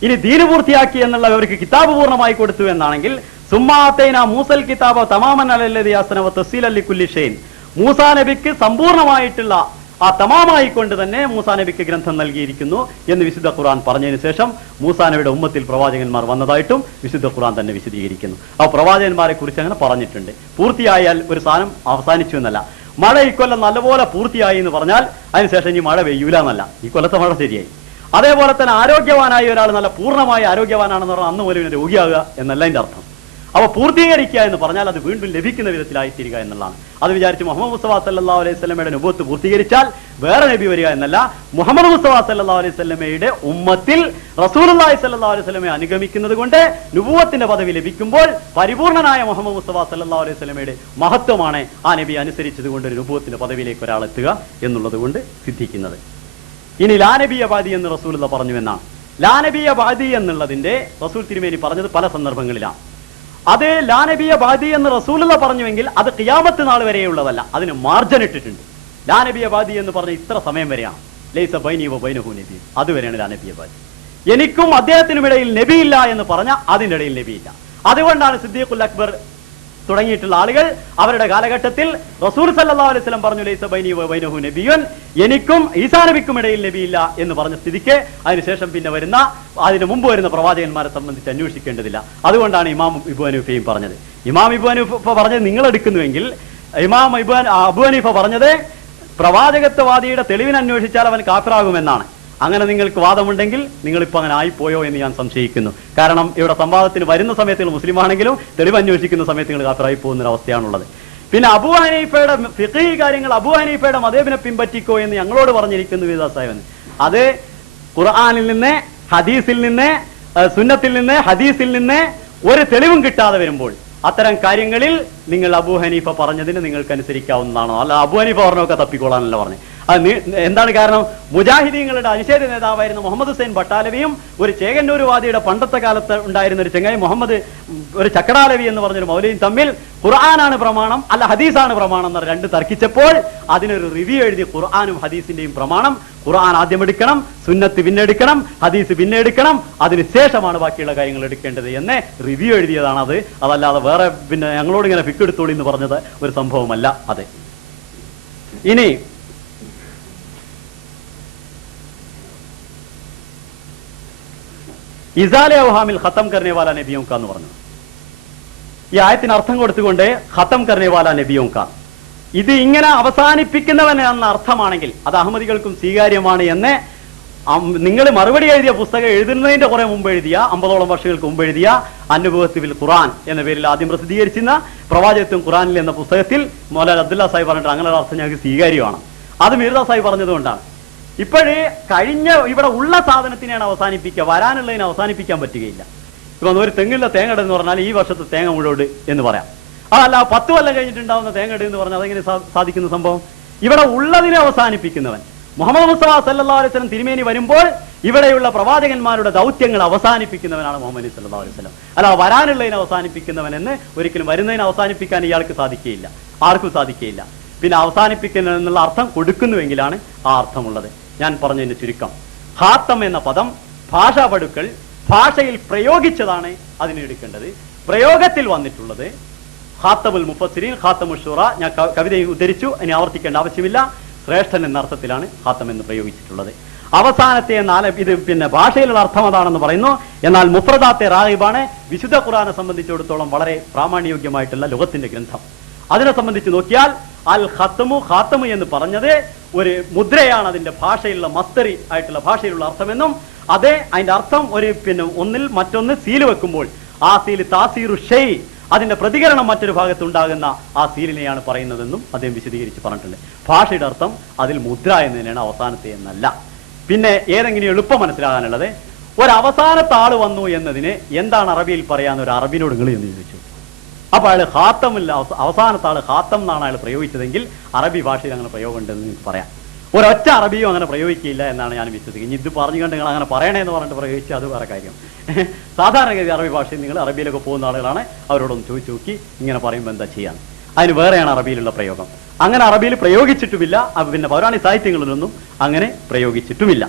ഇനി ദീന് പൂർത്തിയാക്കി എന്നുള്ളവർക്ക് കിതാബ് പൂർണ്ണമായി കൊടുത്തു എന്നാണെങ്കിൽ സുമ്മാതൈന മൂസൽ കിതാബ തമാമൻ അലല്ലദി അസ്ന വ തഫ്സീലൻ ലികുല്ലി ഷൈൻ, മൂസാ നബിക്ക് സമ്പൂർണ്ണമായിട്ടുള്ള ആ തമാമായി കൊണ്ട് തന്നെ മൂസാ നബിക്ക് ഗ്രന്ഥം നൽകിയിരിക്കുന്നു എന്ന് വിശുദ്ധ ഖുർആൻ പറഞ്ഞതിന് ശേഷം മൂസാ നബിയുടെ ഉമ്മത്തിൽ പ്രവാചകന്മാർ വന്നതായിട്ടും വിശുദ്ധ ഖുർആൻ തന്നെ വിശദീകരിക്കുന്നു. ആ പ്രവാചകന്മാരെ കുറിച്ച് അങ്ങനെ പറഞ്ഞിട്ടുണ്ട്. പൂർത്തിയായാൽ ഒരു സാധനം അവസാനിച്ചു എന്നല്ല. മഴ ഇക്കൊല്ലം നല്ലപോലെ പൂർത്തിയായി എന്ന് പറഞ്ഞാൽ അതിനുശേഷം ഇനി മഴ പെയ്യൂല എന്നല്ല. ഈ കൊല്ലത്തെ മഴ ശരിയായി. അതേപോലെ തന്നെ ആരോഗ്യവാനായ ഒരാൾ നല്ല പൂർണ്ണമായി ആരോഗ്യവാനാണെന്ന് പറഞ്ഞാൽ അന്ന് പോലും രോഗിയാകുക എന്നല്ല അതിന്റെ അർത്ഥം. അവ പൂർത്തീകരിക്കുക എന്ന് പറഞ്ഞാൽ അത് വീണ്ടും ലഭിക്കുന്ന വിധത്തിലായിത്തീരുക എന്നുള്ളതാണ്. അത് വിചാരിച്ച് മുഹമ്മദ് മുസ്തഫ സല്ലല്ലാഹു അലൈഹി വസല്ലമയുടെ നുബുവത്ത് പൂർത്തീകരിച്ചാൽ വേറെ നബി വരിക എന്നല്ല. മുഹമ്മദ് മുസ്തഫ സല്ലല്ലാഹു അലൈഹി വസല്ലമയുടെ ഉമ്മത്തിൽ റസൂലുള്ളാഹി സല്ലല്ലാഹു അലൈഹി വസല്ലമയെ അനുഗമിക്കുന്നത് കൊണ്ട് നുബുവത്തിന്റെ പദവി ലഭിക്കുമ്പോൾ പരിപൂർണനായ മുഹമ്മദ് മുസ്തഫ സല്ലല്ലാഹു അലൈഹി വസല്ലമയുടെ മഹത്വമാണ് ആ നബി അനുസരിച്ചത് കൊണ്ട് ഒരു നുബുവത്തിന്റെ പദവിയിലേക്ക് ഒരാൾ എത്തുക എന്നുള്ളത് കൊണ്ട് സിദ്ധിക്കുന്നത്. ഇനി ലാ നബിയ ബാദി എന്ന് റസൂലുള്ള പറഞ്ഞു എന്നാണ്. ലാ നബിയ ബാദി എന്നുള്ളതിന്റെ റസൂൽ തിരുമേനി പറഞ്ഞത് പല സന്ദർഭങ്ങളിലാണ്. അത് ലാ നബിയ ബാദി എന്ന് റസൂലുള്ള പറഞ്ഞുവെങ്കിൽ അത് ഖിയാമത്ത് നാൾ വരെയുള്ളതല്ല, അതിന് മാർജൻ ഇട്ടിട്ടുണ്ട്. ലാ നബിയ ബാദി എന്ന് പറഞ്ഞ ഇത്ര സമയം വരെയാണ്. ലൈസ ബൈനി വ ബൈനഹു നബി, അതുവരെയാണ് ലാ നബിയ ബാദി. എനിക്കും അദ്ദേഹത്തിനും ഇടയിൽ നബിയില്ല എന്ന് പറഞ്ഞ അതിൻ്റെ ഇടയിൽ നബിയില്ല. അതുകൊണ്ടാണ് സിദ്ദീഖുൽ അക്ബർ തുടങ്ങിയിട്ടുള്ള ആളുകൾ അവരുടെ കാലഘട്ടത്തിൽ റസൂൽ സല്ലല്ലാഹു അലൈഹി വസല്ലം പറഞ്ഞു ലൈസ ബൈനി വ ബൈനഹു നബിയുൻ, എനിക്കും ഈസാ നബിക്കും ഇടയിൽ നബിയില്ല എന്ന് പറഞ്ഞ സ്ഥിതിക്ക് അതിനുശേഷം പിന്നെ വരുന്ന അതിന് മുമ്പ് വരുന്ന പ്രവാചകന്മാരെ സംബന്ധിച്ച് അന്വേഷിക്കേണ്ടതില്ല. അതുകൊണ്ടാണ് ഇമാം ഇബ്നു ഹനീഫയും പറഞ്ഞത്. ഇമാം ഇബ്നു ഹനീഫ പറഞ്ഞത് നിങ്ങൾ എടുക്കുന്നുവെങ്കിൽ ഇമാം അബൂ ഹനീഫ പറഞ്ഞത് പ്രവാചകത്വവാദിയുടെ തെളിവിന് അന്വേഷിച്ചാൽ അവൻ കാഫിറാകുമെന്നാണ്. അങ്ങനെ നിങ്ങൾക്ക് വാദമുണ്ടെങ്കിൽ നിങ്ങളിപ്പോൾ അങ്ങനെ ആയിപ്പോയോ എന്ന് ഞാൻ സംശയിക്കുന്നു. കാരണം ഇവിടെ സംവാദത്തിന് വരുന്ന സമയത്ത് നിങ്ങൾ മുസ്ലിം ആണെങ്കിലും തെളിവ് അന്വേഷിക്കുന്ന സമയത്ത് നിങ്ങൾ കാഫിറായി പോകുന്ന ഒരു അവസ്ഥയാണുള്ളത്. പിന്നെ അബൂ ഹനീഫയുടെ ഫിഖ്ഹി കാര്യങ്ങൾ അബൂ ഹനീഫയുടെ മദ്ഹബിനെ പിൻപറ്റിക്കോ എന്ന് ഞങ്ങളോട് പറഞ്ഞിരിക്കുന്നു വിദാ സാഹിബ്. അത് ഖുർആനിൽ നിന്ന്, ഹദീസിൽ നിന്ന്, സുന്നത്തിൽ നിന്ന്, ഹദീസിൽ നിന്ന് ഒരു തെളിവും കിട്ടാതെ വരുമ്പോൾ അത്തരം കാര്യങ്ങളിൽ നിങ്ങൾ അബൂ ഹനീഫ പറഞ്ഞതിന് നിങ്ങൾക്ക് അനുസരിക്കാവുന്നതാണോ? അല്ല, അബൂ ഹനീഫ പറഞ്ഞൊക്കെ തപ്പിക്കോളാനല്ല പറഞ്ഞു. അത് എന്താണ് കാരണം? മുജാഹിദീങ്ങളുടെ അനിഷേധ നേതാവായിരുന്ന മുഹമ്മദ് ഹുസൈൻ ബട്ടാലവിയും ഒരു ചേകന്നൂരുവാദിയുടെ പണ്ടത്തെ കാലത്ത് ഉണ്ടായിരുന്ന ഒരു ചെങ്ങായി മുഹമ്മദ് ഒരു ചക്കടാലവി എന്ന് പറഞ്ഞൊരു മൗലവിയും തമ്മിൽ ഖുർആനാണ് പ്രമാണം അല്ല ഹദീസാണ് പ്രമാണം എന്ന് രണ്ട് തർക്കിച്ചപ്പോൾ അതിനൊരു റിവ്യൂ എഴുതി. ഖുർആനും ഹദീസിന്റെയും പ്രമാണം, ഖുർആൻ ആദ്യം എടുക്കണം, സുന്നത്ത് പിന്നെ എടുക്കണം, ഹദീസ് പിന്നെ എടുക്കണം, അതിനുശേഷമാണ് ബാക്കിയുള്ള കാര്യങ്ങൾ എടുക്കേണ്ടത് എന്ന് റിവ്യൂ എഴുതിയതാണ് അത്. അതല്ലാതെ വേറെ പിന്നെ ഞങ്ങളോട് ഇങ്ങനെ ഫിക്ക് എടുത്തോളി എന്ന് പറഞ്ഞത് ഒരു സംഭവമല്ല അത്. ഇനി ഇസാലെ ഔഹാമിൽ ഖത്തം കർണേവാല നബിയോം കാ എന്ന് പറഞ്ഞു. ഈ ആയത്തിന് അർത്ഥം കൊടുത്തുകൊണ്ട് ഖത്തം കർണേവാല നബിയോം കാ, ഇത് ഇങ്ങനെ അവസാനിപ്പിക്കുന്നവൻ എന്ന അർത്ഥമാണെങ്കിൽ അത് അഹമ്മദികൾക്കും സ്വീകാര്യമാണ് എന്ന് നിങ്ങൾ മറുപടി എഴുതിയ പുസ്തകം എഴുതുന്നതിന്റെ കുറെ മുമ്പ് എഴുതിയ 50ഓളം വർഷങ്ങൾക്ക് മുമ്പ് എഴുതിയ അന്നുബുവത്തിൽ ഖുർആൻ എന്ന പേരിൽ ആദ്യം പ്രസിദ്ധീകരിച്ചിരുന്ന പ്രവാചകത്വം ഖുർആനിൽ എന്ന പുസ്തകത്തിൽ മൗലാന അബ്ദുല്ല സാഹിബ് പറഞ്ഞിട്ട് അങ്ങനെ ഒരു അർത്ഥം ഞങ്ങൾക്ക് സ്വീകാര്യമാണ്. അത് മിർദ സാഹിബ് പറഞ്ഞതുകൊണ്ടാണ്. ഇപ്പോഴേ കഴിഞ്ഞ ഇവിടെ ഉള്ള സാധനത്തിനെയാണ് അവസാനിപ്പിക്കുക, വരാനുള്ളതിനെ അവസാനിപ്പിക്കാൻ പറ്റുകയില്ല. ഇപ്പൊ ഒരു തെങ്ങില്ല തേങ്ങ എന്ന് പറഞ്ഞാൽ ഈ വർഷത്തെ തേങ്ങ മുഴുവൻ എന്ന് പറയാം. അതല്ല 10 കൊല്ലം കഴിഞ്ഞിട്ടുണ്ടാവുന്ന തേങ്ങ എന്ന് പറഞ്ഞാൽ അതെങ്ങനെ സാധിക്കുന്ന സംഭവം? ഇവിടെ ഉള്ളതിനെ അവസാനിപ്പിക്കുന്നവൻ മുഹമ്മദ് മുസ്തഫ സല്ലല്ലാഹു അലൈഹി വസല്ലം തിരുമേനി വരുമ്പോൾ ഇവിടെയുള്ള പ്രവാചകന്മാരുടെ ദൗത്യങ്ങൾ അവസാനിപ്പിക്കുന്നവനാണ് മുഹമ്മദ് സല്ലല്ലാഹു അലൈഹി വസല്ലം. അല്ല അവരാനുള്ളതിനെ അവസാനിപ്പിക്കുന്നവൻ എന്ന് ഒരിക്കലും വരുന്നതിനെ അവസാനിപ്പിക്കാൻ ഇയാൾക്ക് സാധിക്കുകയില്ല, ആർക്കും സാധിക്കുകയില്ല. പിന്നെ അവസാനിപ്പിക്കുന്ന എന്നുള്ള അർത്ഥം കൊടുക്കുന്നുവെങ്കിലാണ് ആ അർത്ഥമുള്ളത്. ഞാൻ പറഞ്ഞതിന്റെ ചുരുക്കം, ഖാത്തം എന്ന പദം ഭാഷാ പടുക്കൾ ഭാഷയിൽ പ്രയോഗിച്ചതാണ് അതിനെ എടുക്കേണ്ടത്. പ്രയോഗത്തിൽ വന്നിട്ടുള്ളത് ഖാത്തമുൽ മുഫസ്സിരീൻ, ഖാത്തമുൽ ശുറ, ഞാൻ കവിതയിൽ ഉദ്ധരിച്ചു, ഇനി ആവർത്തിക്കേണ്ട ആവശ്യമില്ല. ശ്രേഷ്ഠൻ എന്ന അർത്ഥത്തിലാണ് ഖാത്തം എന്ന് പ്രയോഗിച്ചിട്ടുള്ളത്. അവസാനത്തെ എന്നാൽ ഇത് പിന്നെ ഭാഷയിലുള്ള അർത്ഥം അതാണെന്ന് പറയുന്നു. എന്നാൽ മുഫ്രദാത്തെ റാഹിബാണ് വിശുദ്ധ ഖുർആനെ സംബന്ധിച്ചിടത്തോളം വളരെ പ്രാമാണ്യോഗ്യമായിട്ടുള്ള ലുഗത്തിന്റെ ഗ്രന്ഥം. അതിനെ സംബന്ധിച്ച് നോക്കിയാൽ അൽ ഖത്തമു, ഖാത്തമു എന്ന് പറഞ്ഞത് ഒരു മുദ്രയാണ്, അതിന്റെ ഭാഷയിലുള്ള മസ്തറി ആയിട്ടുള്ള ഭാഷയിലുള്ള അർത്ഥമെന്നും അതേ അതിന്റെ അർത്ഥം ഒരു പിന്നെ ഒന്നിൽ മറ്റൊന്ന് സീല് വെക്കുമ്പോൾ ആ സീല് താസീറു ഷെയ്, അതിന്റെ പ്രതികരണം മറ്റൊരു ഭാഗത്ത് ഉണ്ടാകുന്ന ആ സീലിനെയാണ് പറയുന്നതെന്നും അദ്ദേഹം വിശദീകരിച്ച് പറഞ്ഞിട്ടുണ്ട്. ഭാഷയുടെ അർത്ഥം അതിൽ മുദ്ര എന്നതിനാണ്, അവസാനത്തെ എന്നല്ല. പിന്നെ ഏതെങ്കിലും എളുപ്പം മനസ്സിലാകാനുള്ളത്, ഒരവസാനത്തെ ആള് വന്നു എന്നതിന് എന്താണ് അറബിയിൽ പറയാന്ന് ഒരു അറബിനോട് നിങ്ങൾ എന്ന് ചോദിച്ചു. അപ്പൊ അയാൾ ഖാത്തമില്ല, അവസാനത്തെ ആള് ഖാത്തം എന്നാണ് അയാൾ പ്രയോഗിച്ചതെങ്കിൽ അറബി ഭാഷയിൽ അങ്ങനെ പ്രയോഗം ഉണ്ടെന്ന് നിങ്ങൾക്ക് പറയാം. ഒരൊറ്റ അറബിയും അങ്ങനെ പ്രയോഗിക്കില്ല എന്നാണ് ഞാൻ വിശ്വസിക്കുന്നത്. ഇത് പറഞ്ഞു കണ്ട് നിങ്ങൾ അങ്ങനെ പറയണേ എന്ന് പറഞ്ഞിട്ട് പ്രയോഗിച്ചാൽ അത് വേറെ കാര്യം. സാധാരണഗതി അറബി ഭാഷയിൽ നിങ്ങൾ അറബിയിലൊക്കെ പോകുന്ന ആളുകളാണ്, അവരോടൊന്ന് ചോദിച്ചു നോക്കി ഇങ്ങനെ പറയുമ്പോൾ എന്താ ചെയ്യാൻ, അതിന് വേറെയാണ് അറബിയിലുള്ള പ്രയോഗം. അങ്ങനെ അറബിയിൽ പ്രയോഗിച്ചിട്ടുമില്ല, പിന്നെ പൗരാണിക സാഹിത്യങ്ങളിലൊന്നും അങ്ങനെ പ്രയോഗിച്ചിട്ടുമില്ല.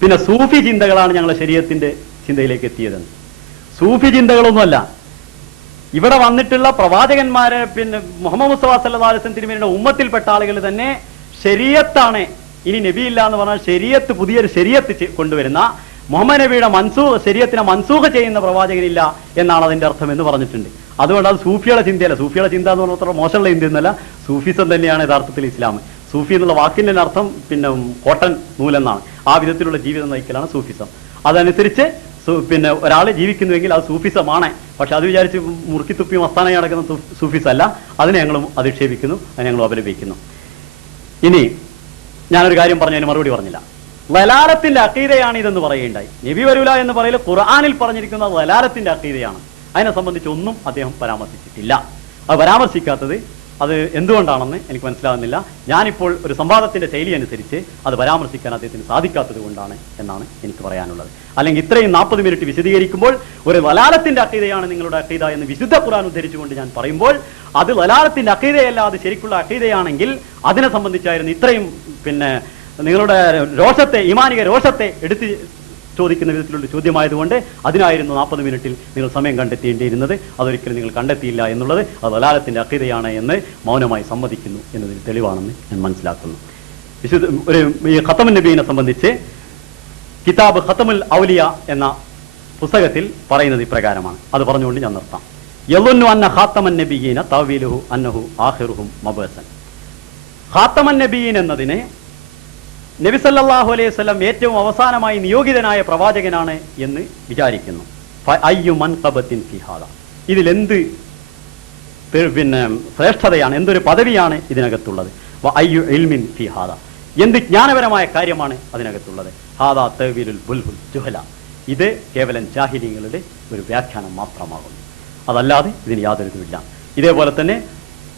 പിന്നെ സൂഫി ചിന്തകളാണ് ഞങ്ങളുടെ ശരീരത്തിന്റെ ചിന്തയിലേക്ക് എത്തിയതെന്ന്. സൂഫി ചിന്തകളൊന്നുമല്ല. ഇവിടെ വന്നിട്ടുള്ള പ്രവാചകന്മാരെ പിന്നെ മുഹമ്മദ് മുസ്തഫ സല്ലല്ലാഹു അലൈഹി വസല്ലം തിരുമേനിയുടെ ഉമ്മത്തിൽപ്പെട്ട ആളുകൾ തന്നെ ശരീഅത്താണ്, ഇനി നബിയില്ല എന്ന് പറഞ്ഞാൽ ശരീഅത്ത്, പുതിയൊരു ശരീഅത്ത് കൊണ്ടുവരുന്ന മുഹമ്മദ് നബിയുടെ ശരീഅത്തിനെ മൻസൂഖ് ചെയ്യുന്ന പ്രവാചകനില്ല എന്നാണ് അതിന്റെ അർത്ഥം എന്ന് പറഞ്ഞിട്ടുണ്ട്. അതുകൊണ്ട് അത് സൂഫിയുടെ ചിന്തയല്ല. സൂഫിയുടെ ചിന്ത എന്ന് പറഞ്ഞാൽ മോശമുള്ള ചിന്ത എന്നല്ല, സൂഫിസം തന്നെയാണ് യഥാർത്ഥത്തിൽ ഇസ്ലാം. സൂഫി എന്നുള്ള വാക്കിന്റെ അർത്ഥം പിന്നെ കോട്ടൺ നൂലെന്നാണ്. ആ വിധത്തിലുള്ള ജീവിതം നയിക്കലാണ് സൂഫിസം. അതനുസരിച്ച് പിന്നെ ഒരാൾ ജീവിക്കുന്നുവെങ്കിൽ അത് സൂഫിസമാണ്. പക്ഷെ അത് വിചാരിച്ച് മുറുക്കി തുപ്പി മസ്താനായി നടക്കുന്ന സൂഫിസം അല്ല. അതിനെ ഞങ്ങളും അധിക്ഷേപിക്കുന്നു, അതിനെ ഞങ്ങളും അപലപിക്കുന്നു. ഇനി ഞാനൊരു കാര്യം പറഞ്ഞു, അതിന് മറുപടി പറഞ്ഞില്ല. വലാലത്തിന്റെ അഖീദയാണ് ഇതെന്ന് പറയുകയുണ്ടായി. നബി വരൂല എന്ന് പറയൽ ഖുർആനിൽ പറഞ്ഞിരിക്കുന്ന വലാലത്തിന്റെ അഖീദയാണ്. അതിനെ സംബന്ധിച്ച് ഒന്നും അദ്ദേഹം പരാമർശിച്ചിട്ടില്ല. അത് പരാമർശിക്കാത്തത് അത് എന്തുകൊണ്ടാണെന്ന് എനിക്ക് മനസ്സിലാകുന്നില്ല. ഞാനിപ്പോൾ ഒരു സംവാദത്തിന്റെ ശൈലി അനുസരിച്ച് അത് പരാമർശിക്കാൻ അദ്ദേഹത്തിന് സാധിക്കാത്തത് കൊണ്ടാണ് എന്നാണ് എനിക്ക് പറയാനുള്ളത്. അല്ലെങ്കിൽ ഇത്രയും 40 മിനിറ്റ് വിശദീകരിക്കുമ്പോൾ ഒരു വലാലത്തിന്റെ അഖീദയാണ് നിങ്ങളുടെ അഖീദ എന്ന് വിശുദ്ധ ഖുർആൻ ഉദ്ധരിച്ചുകൊണ്ട് ഞാൻ പറയുമ്പോൾ അത് വലാലത്തിന്റെ അഖീദയല്ല, അത് ശരിക്കുള്ള അഖീദയാണെങ്കിൽ അതിനെ സംബന്ധിച്ചായിരുന്നു ഇത്രയും പിന്നെ നിങ്ങളുടെ രോഷത്തെ, ഈമാനിക രോഷത്തെ എടുത്ത് ചോദിക്കുന്ന വിധത്തിലുള്ള ചോദ്യമായതുകൊണ്ട് അതിനായിരുന്നു 40 മിനിറ്റിൽ നിങ്ങൾ സമയം കണ്ടെത്തേണ്ടിയിരുന്നത്. അതൊരിക്കലും നിങ്ങൾ കണ്ടെത്തിയില്ല എന്നുള്ളത് അത് വലാലത്തിന്റെ അഖീദയാണ് എന്ന് മൗനമായി സമ്മതിക്കുന്നു എന്നതിന് തെളിവാണെന്ന് ഞാൻ മനസ്സിലാക്കുന്നു. വിശുദ്ധ ഒരു ഈ ഖത്തമുൻ നബീനെ സംബന്ധിച്ച് കിതാബ് ഖത്തമുൽ ഔലിയ എന്ന പുസ്തകത്തിൽ പറയുന്നത് ഇപ്രകാരമാണ്. അത് പറഞ്ഞുകൊണ്ട് ഞാൻ നിർത്താം. യളുന്നു അന്ന ഖാത്തമൻ നബിയീന തഅവീലുഹു അന്നഹു ആഖിറുഹും മബഅസൻ. ഖാത്തമൻ നബിയീൻ എന്നതിനെ നബി സല്ലല്ലാഹു അലൈഹി വസല്ലം ഏറ്റവും അവസാനമായി നിയോഗിതനായ പ്രവാചകനാണ് എന്ന് വിചാരിക്കുന്നു. ഫഅയ്യു മൻഖബത്തിൻ ഫീ ഹാദാ, ഇതിലെന്ത് പിന്നെ ശ്രേഷ്ഠതയാണ്, എന്തൊരു പദവിയാണ് ഇതിനകത്തുള്ളത്. വഅയ്യു ഇൽമിൻ ഫീ ഹാദാ, എന്ത് ജ്ഞാനപരമായ കാര്യമാണ് അതിനകത്തുള്ളത്. ഹാദാ തഅ്വീലുൽ ബുൽബുൽ ജുഹല, ഇത് കേവലം ജാഹിലികളുടെ ഒരു വ്യാഖ്യാനം മാത്രമാകുന്നു, അതല്ലാതെ ഇതിന് യാതൊരു ഇതുമില്ല. ഇതേപോലെ തന്നെ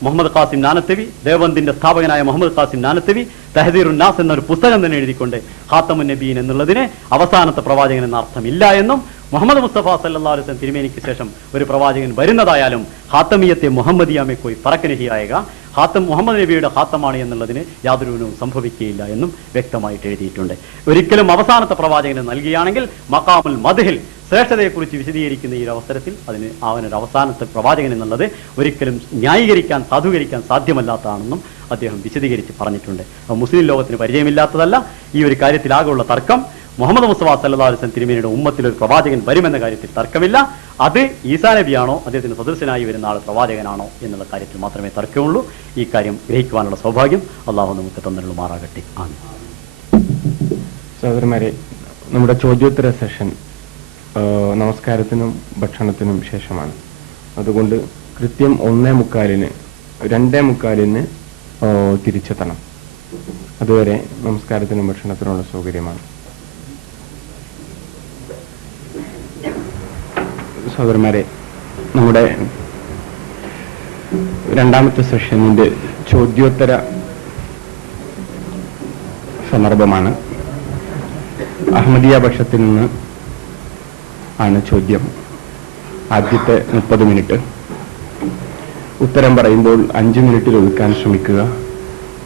മുഹമ്മദ് ഖാസിം നാനത്തവി, ദേവബന്ദിന്റെ സ്ഥാപകനായ മുഹമ്മദ് ഖാസിം നാനത്തവി തഹദീറുൻ നാസ് എന്നൊരു പുസ്തകം തന്നെ എഴുതിക്കൊണ്ട് ഖാത്തമുൻ നബീൻ എന്നുള്ളതിന് അവസാനത്തെ പ്രവാചകൻ എന്ന അർത്ഥമില്ല എന്നും, മുഹമ്മദ് മുസ്തഫ സല്ലല്ലാഹു അലൈഹി വസല്ലം തിരുമേനിക്ക് ശേഷം ഒരു പ്രവാചകൻ വരുന്നതായാലും ഖാത്തമിയത്തെ മുഹമ്മദിയാമെ കോയി പറക്കനഹിയായക, ഖാത്തം മുഹമ്മദ് നബിയുടെ ഖാത്തമാണ് എന്നുള്ളതിന് യാതൊരു സംഭവിക്കുകയില്ല എന്നും വ്യക്തമായിട്ട് എഴുതിയിട്ടുണ്ട്. ഒരിക്കലും അവസാനത്തെ പ്രവാചകന് നൽകുകയാണെങ്കിൽ മഖാമുൽ മദ്ഹിൽ ശ്രേഷ്ഠതയെക്കുറിച്ച് വിശദീകരിക്കുന്ന ഈ ഒരു അവസരത്തിൽ അതിന് അവനൊരു അവസാനത്തെ പ്രവാചകൻ എന്നുള്ളത് ഒരിക്കലും ന്യായീകരിക്കാൻ സാധൂകരിക്കാൻ സാധ്യമല്ലാത്തതാണെന്നും അദ്ദേഹം വിശദീകരിച്ച് പറഞ്ഞിട്ടുണ്ട്. മുസ്ലിം ലോകത്തിന് പരിചയമില്ലാത്തതല്ല ഈ ഒരു കാര്യത്തിലാകെയുള്ള തർക്കം. മുഹമ്മദ് മുസ്തഫ സല്ലല്ലാഹു അലൈഹി വസല്ലം തിരുമേനിയുടെ ഉമ്മത്തിൽ ഒരു പ്രവാചകൻ വരുമെന്ന കാര്യത്തിൽ തർക്കമില്ല. അത് ഈസാ നബിയാണോ അദ്ദേഹത്തിന് സദൃശനായി വരുന്ന ആൾ പ്രവാചകനാണോ എന്നുള്ള കാര്യത്തിൽ മാത്രമേ തർക്കമുള്ളൂ. ഈ കാര്യം ഗ്രഹിക്കുവാനുള്ള സൗഭാഗ്യം അള്ളാഹു നമുക്ക് തന്നിരുമാറാകട്ടെ. ആമീൻ. സഹോദരന്മാരെ, നമ്മുടെ ചോദ്യോത്തര സെഷൻ നമസ്കാരത്തിനും ഭക്ഷണത്തിനും ശേഷമാണ്. അതുകൊണ്ട് കൃത്യം 1:45 2:45 തിരിച്ചെത്തണം. അതുവരെ നമസ്കാരത്തിനും ഭക്ഷണത്തിനുള്ള സൗകര്യമാണ്. സഹോദരന്മാരെ, നമ്മുടെ രണ്ടാമത്തെ സെഷനിന്റെ ചോദ്യോത്തര സന്ദർഭമാണ്. അഹമ്മദിയ പക്ഷത്തിൽ നിന്ന് ആണ് ചോദ്യം. ആദ്യത്തെ 30 മിനിറ്റ് ഉത്തരം പറയുമ്പോൾ 5 മിനിറ്റിൽ ഒതുക്കാൻ ശ്രമിക്കുക.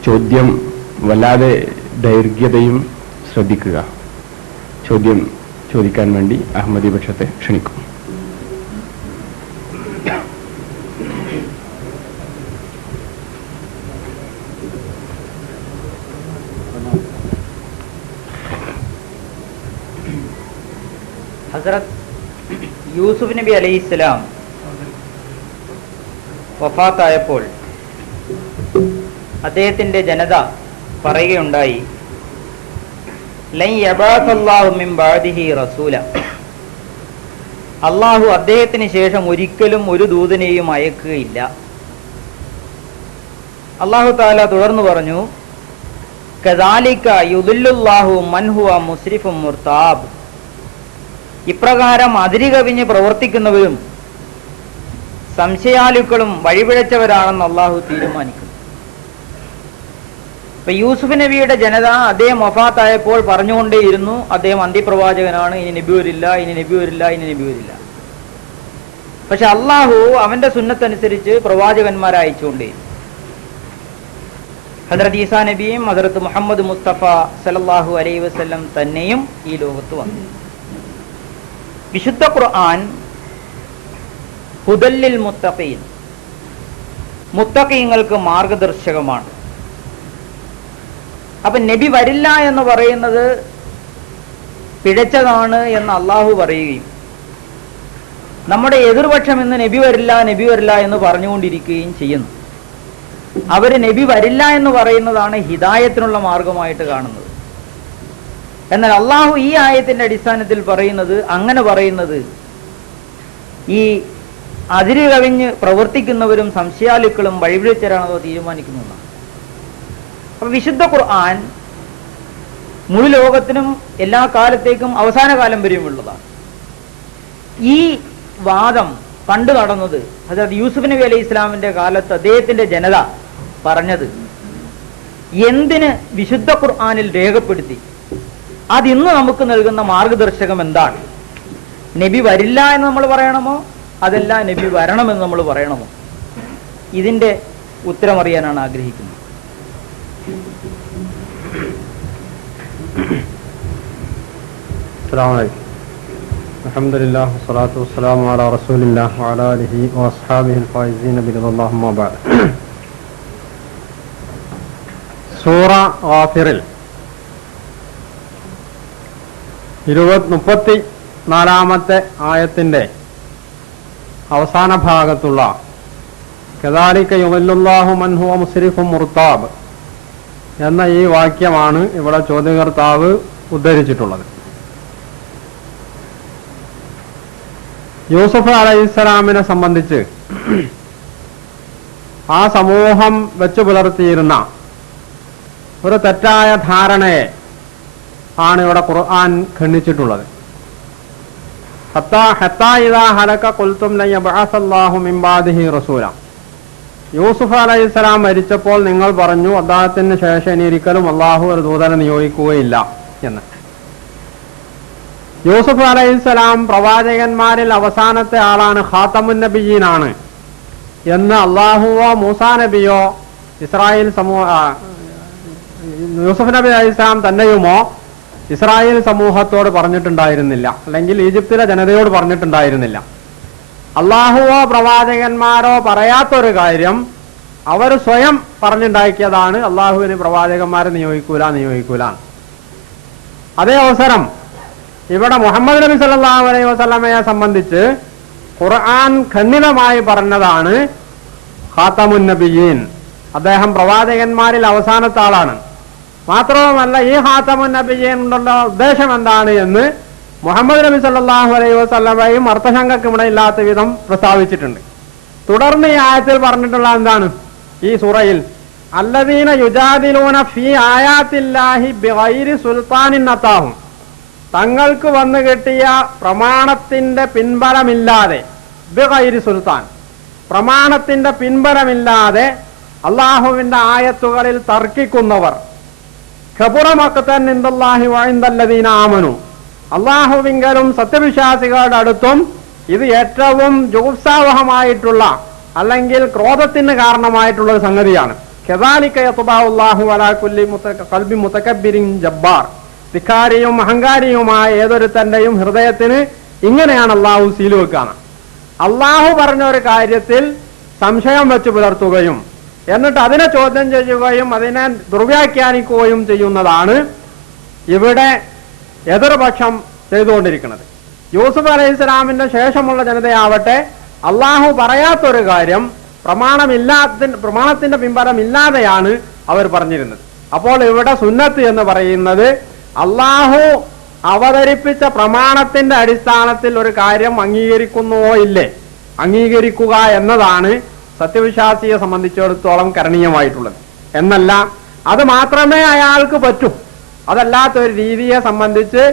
ചോദ്യം വല്ലാതെ ദൈർഘ്യതയും ശ്രദ്ധിക്കുക. ചോദ്യം ചോദിക്കാൻ വേണ്ടി അഹമ്മദി പക്ഷത്തെ ക്ഷണിക്കും. ഹസ്രത്ത് യൂസുഫ് നബി അലൈഹിസ്സലാം വഫാത്തായപ്പോൾ അദ്ദേഹത്തിന്റെ ജനത പറയുകയുണ്ടായി, ലൻ യബഅസല്ലാഹു മിൻ ബഅദിഹി റസൂല, അള്ളാഹു അദ്ദേഹത്തിന് ശേഷം ഒരിക്കലും ഒരു ദൂതനെയും അയക്കുകയില്ല. അള്ളാഹു തആല തുടർന്ന് പറഞ്ഞു, കദാലിക യുദില്ലുല്ലാഹു മൻ ഹുവ മുസ്രിഫും മുർതാബ്, ഇപ്രകാരം അതിരി കവിഞ്ഞ് പ്രവർത്തിക്കുന്നവരും സംശയാലുക്കളും വഴിപിഴച്ചവരാണെന്ന് അള്ളാഹു തീരുമാനിക്കുന്നു. ഇപ്പൊ യൂസുഫ് നബിയുടെ ജനത അദ്ദേഹം വഫാത്തായപ്പോൾ പറഞ്ഞുകൊണ്ടേയിരുന്നു അദ്ദേഹം അന്ത്യപ്രവാചകനാണ്, ഇനി നബി വരില്ല, ഇനി നബി വരില്ല, ഇനി നബി വരില്ല. പക്ഷെ അള്ളാഹു അവന്റെ സുന്നത്തനുസരിച്ച് പ്രവാചകന്മാരെ അയച്ചുകൊണ്ടേ. ഹദ്റത്ത് ഈസാ നബിയും ഹദ്റത്ത് മുഹമ്മദ് മുസ്തഫ സല്ലല്ലാഹു അലൈഹി വസല്ലം തന്നെയും ഈ ലോകത്ത് വന്നു. വിശുദ്ധ ഖുർആൻ ഹുദല്ലിൽ മുത്തഖീൻ, മുത്തഖീങ്ങൾക്ക് മാർഗദർശകമാണ്. അപ്പൊ നബി വരില്ല എന്ന് പറയുന്നത് പിഴച്ചതാണ് എന്ന് അള്ളാഹു പറയുകയും നമ്മുടെ എതിർപക്ഷം ഇന്ന് നബി വരില്ല നബി വരില്ല എന്ന് പറഞ്ഞുകൊണ്ടിരിക്കുകയും ചെയ്യുന്നു. അവര് നബി വരില്ല എന്ന് പറയുന്നതാണ് ഹിദായത്തിനുള്ള മാർഗമായിട്ട് കാണുന്നത്. എന്നാൽ അള്ളാഹു ഈ ആയത്തിന്റെ അടിസ്ഥാനത്തിൽ പറയുന്നത്, അങ്ങനെ പറയുന്നത് ഈ അതിര് കവിഞ്ഞ് പ്രവർത്തിക്കുന്നവരും സംശയാലുക്കളും വഴിപിഴച്ചവരാണോ തീരുമാനിക്കുന്നതാണ്. അപ്പൊ വിശുദ്ധ ഖുർആൻ മുഴു ലോകത്തിനും എല്ലാ കാലത്തേക്കും അവസാന കാലം വരെയുമുള്ളതാണ്. ഈ വാദം പണ്ട് നടന്നത് ഹദ്റത്ത് യൂസുഫ് നബി അലൈഹി ഇസ്ലാമിന്റെ കാലത്ത് അദ്ദേഹത്തിന്റെ ജനത പറഞ്ഞത് എന്തിന് വിശുദ്ധ ഖുർആനിൽ രേഖപ്പെടുത്തി, അതിന്ന് നമുക്ക് നൽകുന്ന മാർഗദർശകം എന്താണ്? നബി വരില്ല എന്ന് നമ്മൾ പറയണമോ, അതല്ല നബി വരണമെന്ന് നമ്മൾ പറയണമോ? ഇതിന്റെ ഉത്തരമറിയാനാണ് ആഗ്രഹിക്കുന്നത്. അസ്സലാമു അലൈക്കും. അൽഹംദുലില്ലാഹി വസ്സലാത്തു വസ്സലാമു അലാ റസൂലില്ലാഹി വഅലാ ആലിഹി വഅസ്ഹാബിഹിൽ ഫായിസീന ബിറളില്ലാഹി അമ്മാ ബഅദ്. സൂറ ഗാഫിറിൽ 34-ാമത്തെ ആയത്തിന്റെ അവസാന ഭാഗത്തുള്ള കദാലിക യുദില്ലുല്ലാഹു മൻ ഹുവ മുസ്രിഫും മുർതാബ് എന്ന ഈ വാക്യമാണ് ഇവിടെ ചോദ്യകർത്താവ് ഉദ്ധരിച്ചിട്ടുള്ളത്. യൂസുഫ് അലൈഹിസ്സലാമിനെ സംബന്ധിച്ച് ആ സമൂഹം വെച്ചു പുലർത്തിയിരുന്ന ഒരു തെറ്റായ ധാരണയെ ആണ് ഇവിടെ ഖുർആൻ ഖണ്ഡിച്ചിട്ടുള്ളത്. യൂസുഫ് അലൈഹിസ്സലാം മരിച്ചപ്പോൾ നിങ്ങൾ പറഞ്ഞു അദ്ദേഹത്തിന് ശേഷം ഇനി ഒരിക്കലും അള്ളാഹു ഒരു ദൂതനെ നിയോഗിക്കുകയില്ല എന്ന്. യൂസുഫ് അലൈഹിസ്സലാം പ്രവാചകന്മാരിൽ അവസാനത്തെ ആളാണ്, ഖാതമുൻ നബിയീനാണ് എന്ന് അള്ളാഹുവോ മൂസാ നബിയോ ഇസ്രായേൽ യൂസുഫ് നബി അലൈഹിസ്സലാം തന്നെയുമോ ഇസ്രായേൽ സമൂഹത്തോട് പറഞ്ഞിട്ടുണ്ടായിരുന്നില്ല, അല്ലെങ്കിൽ ഈജിപ്തിലെ ജനതയോട് പറഞ്ഞിട്ടുണ്ടായിരുന്നില്ല. അള്ളാഹുവോ പ്രവാചകന്മാരോ പറയാത്തൊരു കാര്യം അവർ സ്വയം പറഞ്ഞുണ്ടാക്കിയതാണ്, അള്ളാഹുവിന് പ്രവാചകന്മാരെ നിയോഗിക്കൂല. അതേ അവസരം ഇവിടെ മുഹമ്മദ് നബി സല്ലല്ലാഹു അലൈഹി വസല്ലമയെ സംബന്ധിച്ച് ഖുർആൻ ഖണ്ഡിതമായി പറഞ്ഞതാണ് ഖാതമുൻ നബിയീൻ, അദ്ദേഹം പ്രവാചകന്മാരിൽ അവസാനത്തെ ആളാണ്. മാത്രവുമല്ല ഈ ഖാതമുൻ നബിയീൻ കൊണ്ടുള്ള ഉദ്ദേശം എന്താണ് എന്ന് മുഹമ്മദ് നബി സല്ലല്ലാഹു അലൈഹി വസല്ലമയും അർത്ഥശങ്കക്കുമിടയില്ലാത്ത വിധം പ്രസ്താവിച്ചിട്ടുണ്ട്. തുടർന്ന് ഈ ആയത്തിൽ പറഞ്ഞിട്ടുള്ള എന്താണ്? ഈ സൂറയിൽ അല്ലദീന യുജാദിലൂന ഫീ ആയാത്തില്ലാഹി ബിഗൈരി സുൽത്താനിൻ അതാഹും, തങ്ങൾക്ക് വന്നു കിട്ടിയ പ്രമാണത്തിന്റെ പിൻബലമില്ലാതെ, ബിഗൈരി സുൽത്താൻ, പ്രമാണത്തിന്റെ പിൻബലമില്ലാതെ അള്ളാഹുവിന്റെ ആയത്തുകളിൽ തർക്കിക്കുന്നവർ, ഖബുറ മഖ്തൻ ഇൻദല്ലാഹി വഇൻദല്ലദീന ആമനു, അള്ളാഹുവിങ്കലും സത്യവിശ്വാസികളുടെ അടുത്തും ഇത് ഏറ്റവും ജുഗ്സാവഹമായിട്ടുള്ള അല്ലെങ്കിൽ ക്രോധത്തിന് കാരണമായിട്ടുള്ള ഒരു സംഗതിയാണ്. കദാലിക യത്ബഉല്ലാഹു അലാ കുല്ലി ഖൽബി മുതകബ്ബിരിൻ ജബ്ബാർ, ധിക്കാരിയും അഹങ്കാരിയുമായ ഏതൊരുത്തന്റെയും ഹൃദയത്തിന് ഇങ്ങനെയാണ് അള്ളാഹു സീൽ വെക്കാണ്. അള്ളാഹു പറഞ്ഞ ഒരു കാര്യത്തിൽ സംശയം വെച്ച് പുലർത്തുകയും എന്നിട്ട് അതിനെ ചോദ്യം ചെയ്യുകയും അതിനെ ദുർവ്യാഖ്യാനിക്കുകയും ചെയ്യുന്നതാണ് ഇവിടെ എതിർപക്ഷം ചെയ്തുകൊണ്ടിരിക്കുന്നത്. യൂസുഫ് അലൈഹിസ്സലാമിന്റെ ശേഷമുള്ള ജനതയാവട്ടെ അള്ളാഹു പറയാത്തൊരു കാര്യം പ്രമാണത്തിന്റെ പിൻബലമില്ലാതെയാണ് അവർ പറഞ്ഞിരുന്നത്. അപ്പോൾ ഇവിടെ സുന്നത്ത് എന്ന് പറയുന്നത് അള്ളാഹു അവതരിപ്പിച്ച പ്രമാണത്തിന്റെ അടിസ്ഥാനത്തിൽ ഒരു കാര്യം അംഗീകരിക്കുന്നുവോ ഇല്ലേ, അംഗീകരിക്കുക എന്നതാണ് സത്യവിശ്വാസിയെ സംബന്ധിച്ചിടത്തോളം കരണീയമായിട്ടുള്ളത്. എന്നല്ല അത് മാത്രമേ അയാൾക്ക് പറ്റൂ, അതല്ലാത്ത ഒരു രീതിയെ സംബന്ധിച്ച്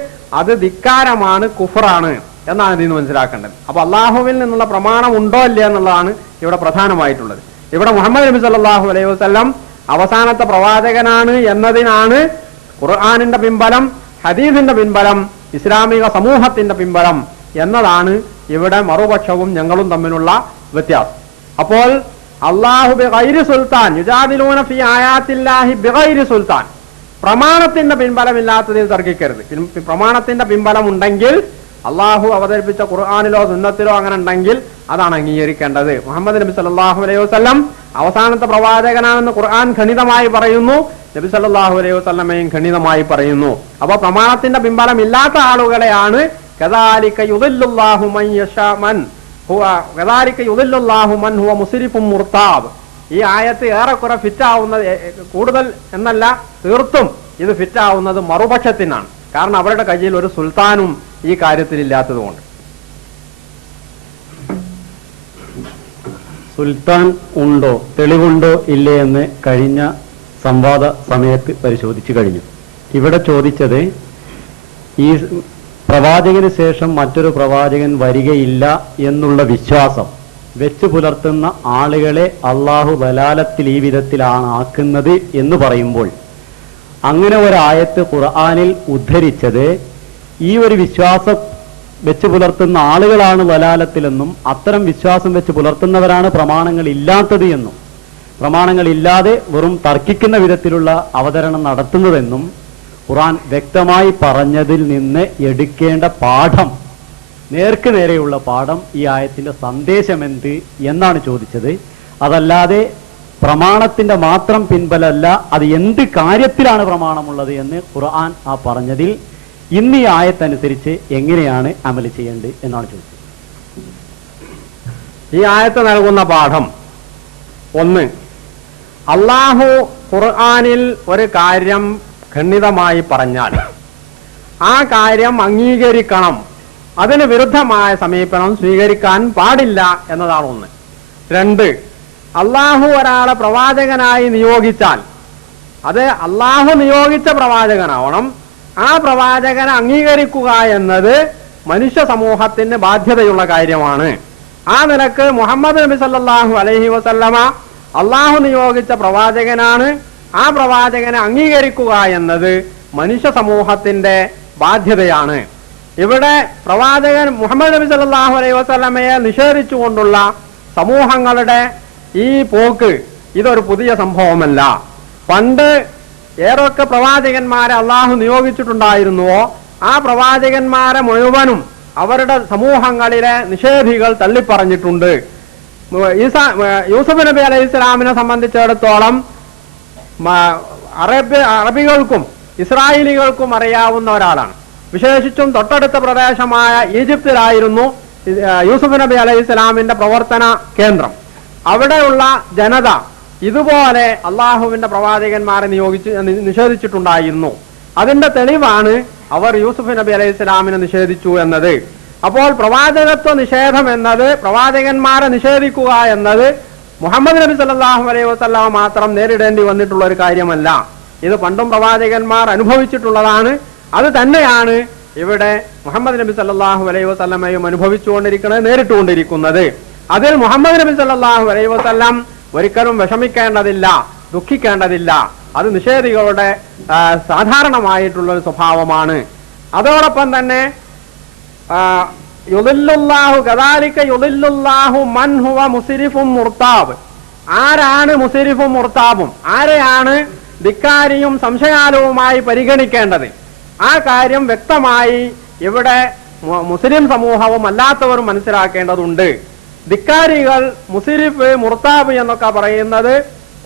അത് ധിക്കാരമാണ്, കുഫറാണ് എന്നാണ് ഇതിന് മനസ്സിലാക്കേണ്ടത്. അപ്പൊ അള്ളാഹുവിൽ നിന്നുള്ള പ്രമാണം ഉണ്ടോ ഇല്ല എന്നുള്ളതാണ് ഇവിടെ പ്രധാനമായിട്ടുള്ളത്. ഇവിടെ മുഹമ്മദ് നബി സല്ലല്ലാഹു അലൈഹി വസല്ലം അവസാനത്തെ പ്രവാചകനാണ് എന്നതിനാണ് ഖുർആനിന്റെ പിൻബലം, ഹദീസിന്റെ പിൻബലം, ഇസ്ലാമിക സമൂഹത്തിന്റെ പിൻബലം എന്നതാണ് ഇവിടെ മറുപക്ഷവും ഞങ്ങളും തമ്മിലുള്ള വ്യത്യാസം. അപ്പോൾ അല്ലാഹു ബിഗൈരി സുൽത്താൻ യുജാദിലൂന ഫീ ആയാത്തില്ലാഹി ബിഗൈരി സുൽത്താൻ, പ്രമാണത്തിന്റെ പിൻബലമില്ലാത്തതിൽ തർക്കിക്കരുത്. പ്രമാണത്തിന്റെ പിൻബലം ഉണ്ടെങ്കിൽ അള്ളാഹു അവതരിപ്പിച്ച ഖുർആനിലോ സുന്നത്തിലോ അങ്ങനെ ഉണ്ടെങ്കിൽ അതാണ് അംഗീകരിക്കേണ്ടത്. മുഹമ്മദ് നബി സല്ലല്ലാഹു അലൈഹി വസല്ലം അവസാനത്തെ പ്രവാചകനാണെന്ന് ഖുർആൻ ഖണ്ഡിതമായി പറയുന്നു, നബി സല്ലല്ലാഹു അലൈഹി വസല്ലമയും ഖണ്ഡിതമായി പറയുന്നു. അപ്പൊ പ്രമാണത്തിന്റെ പിൻബലം ഇല്ലാത്ത ആളുകളെയാണ് കദാലിക യുദില്ലുല്ലാഹു മൻ യശാ മൻ ഹുവ കദാലിക യുദില്ലുല്ലാഹു മൻ ഹുവ മുസ്രിഫും മുർതാബ്. ഈ ആയത്ത് ഏറെക്കുറെ ഫിറ്റാവുന്നത്, കൂടുതൽ എന്നല്ല തീർത്തും ഇത് ഫിറ്റാവുന്നത് മറുപക്ഷത്തിനാണ്. കാരണം അവരുടെ കയ്യിൽ ഒരു സുൽത്താനും ഈ കാര്യത്തിൽ ഇല്ലാത്തതുകൊണ്ട്. സുൽത്താൻ ഉണ്ടോ, തെളിവുണ്ടോ ഇല്ലേ എന്ന് കഴിഞ്ഞ സംവാദ സമയത്ത് പരിശോധിച്ചു കഴിഞ്ഞു. ഇവിടെ ചോദിച്ചത് ഈ പ്രവാചകന് ശേഷം മറ്റൊരു പ്രവാചകൻ വരികയില്ല എന്നുള്ള വിശ്വാസം വെച്ച് പുലർത്തുന്ന ആളുകളെ അള്ളാഹു ദലാലത്തിൽ ഈ വിധത്തിലാണ് ആക്കുന്നത് എന്ന് പറയുമ്പോൾ, അങ്ങനെ ഒരായത്ത് ഖുർആനിൽ ഉദ്ധരിച്ചത് ഈ ഒരു വിശ്വാസം വെച്ച് പുലർത്തുന്ന ആളുകളാണ് ദലാലത്തിലെന്നും അത്തരം വിശ്വാസം വെച്ച് പുലർത്തുന്നവരാണ് പ്രമാണങ്ങൾ ഇല്ലാത്തത് എന്നും പ്രമാണങ്ങളില്ലാതെ വെറും തർക്കിക്കുന്ന വിധത്തിലുള്ള അവതരണം നടത്തുന്നതെന്നും ഖുർആൻ വ്യക്തമായി പറഞ്ഞതിൽ നിന്ന് എടുക്കേണ്ട പാഠം, നേർക്ക് നേരെയുള്ള പാഠം, ഈ ആയത്തിന്റെ സന്ദേശം എന്ത് എന്നാണ് ചോദിച്ചത്. അതല്ലാതെ പ്രമാണത്തിന്റെ മാത്രം പിൻബലമല്ല, അത് എന്ത് കാര്യത്തിലാണ് പ്രമാണമുള്ളത് എന്ന് ഖുർആൻ ആ പറഞ്ഞതിൽ ഇന്ന് ഈ ആയത്തനുസരിച്ച് എങ്ങനെയാണ് അമല് ചെയ്യേണ്ടത് എന്നാണ് ചോദിച്ചത്. ഈ ആയത്ത് നൽകുന്ന പാഠം ഒന്ന്, അള്ളാഹു ഖുർആനിൽ ഒരു കാര്യം ഖണ്ഡിതമായി പറഞ്ഞാൽ ആ കാര്യം അംഗീകരിക്കണം, അതിന് വിരുദ്ധമായ സമീപനം സ്വീകരിക്കാൻ പാടില്ല എന്നതാണ് ഒന്ന്. രണ്ട്, അള്ളാഹു ഒരാളെ പ്രവാചകനായി നിയോഗിച്ചാൽ അത് അള്ളാഹു നിയോഗിച്ച പ്രവാചകനാവണം. ആ പ്രവാചകനെ അംഗീകരിക്കുക എന്നത് മനുഷ്യ സമൂഹത്തിന് ബാധ്യതയുള്ള കാര്യമാണ്. ആ നിലക്ക് മുഹമ്മദ് നബി സല്ലല്ലാഹു അലൈഹി വസല്ലമ അള്ളാഹു നിയോഗിച്ച പ്രവാചകനാണ്. ആ പ്രവാചകനെ അംഗീകരിക്കുക എന്നത് മനുഷ്യ സമൂഹത്തിന്റെ ബാധ്യതയാണ്. ഇവിടെ പ്രവാചകൻ മുഹമ്മദ് നബി സല്ലല്ലാഹു അലൈഹി വസല്ലമയെ നിഷേധിച്ചുകൊണ്ടുള്ള സമൂഹങ്ങളുടെ ഈ പോക്ക് ഇതൊരു പുതിയ സംഭവമല്ല. പണ്ട് ഏതൊക്കെ പ്രവാചകന്മാരെ അള്ളാഹു നിയോഗിച്ചിട്ടുണ്ടായിരുന്നുവോ ആ പ്രവാചകന്മാരെ മുഴുവനും അവരുടെ സമൂഹങ്ങളിലെ നിഷേധികൾ തള്ളിപ്പറഞ്ഞിട്ടുണ്ട്. യൂസുഫ് നബി അലൈഹി ഇസ്ലാമിനെ സംബന്ധിച്ചിടത്തോളം അറബികൾക്കും ഇസ്രായേലികൾക്കും അറിയാവുന്ന ഒരാളാണ്. വിശേഷിച്ചും തൊട്ടടുത്ത പ്രദേശമായ ഈജിപ്തിലായിരുന്നു യൂസുഫ് നബി അലൈഹി ഇസ്ലാമിന്റെ പ്രവർത്തന കേന്ദ്രം. അവിടെയുള്ള ജനത ഇതുപോലെ അള്ളാഹുവിന്റെ പ്രവാചകന്മാരെ നിഷേധിച്ചിട്ടുണ്ടായിരുന്നു. അതിന്റെ തെളിവാണ് അവർ യൂസുഫ് നബി അലൈഹി ഇസ്ലാമിനെ നിഷേധിച്ചു എന്നത്. അപ്പോൾ പ്രവാചകത്വ നിഷേധം എന്നത്, പ്രവാചകന്മാരെ നിഷേധിക്കുക എന്നത് മുഹമ്മദ് നബി സല്ലല്ലാഹു അലൈഹി വസല്ലമ മാത്രം നേരിടേണ്ടി വന്നിട്ടുള്ള ഒരു കാര്യമല്ല. ഇത് പണ്ടും പ്രവാചകന്മാർ അനുഭവിച്ചിട്ടുള്ളതാണ്. അത് തന്നെയാണ് ഇവിടെ മുഹമ്മദ് നബി സല്ലല്ലാഹു അലൈഹി വസല്ലമയും അനുഭവിച്ചുകൊണ്ടിരിക്കുന്നത്, നേരിട്ടുകൊണ്ടിരിക്കുന്നത്. അതിൽ മുഹമ്മദ് നബി സല്ലല്ലാഹു അലൈഹി വസല്ലം ഒരിക്കലും വിഷമിക്കേണ്ടതില്ല, ദുഃഖിക്കേണ്ടതില്ല. അത് നിഷേധികളുടെ സാധാരണമായിട്ടുള്ള ഒരു സ്വഭാവമാണ്. അതോടൊപ്പം തന്നെ ആരാണ് മുസ്രിഫും മുർത്താബും, ആരെയാണ് ധിക്കാരിയും സംശയാലുവുമായി പരിഗണിക്കേണ്ടത്? ആ കാര്യം വ്യക്തമായി ഇവിടെ മുസ്ലിം സമൂഹവും അല്ലാത്തവരും മനസ്സിലാക്കേണ്ടതുണ്ട്. ധിക്കാരികൾ, മുസ്രിഫ്, മുർത്താബ് എന്നൊക്കെ പറയുന്നത്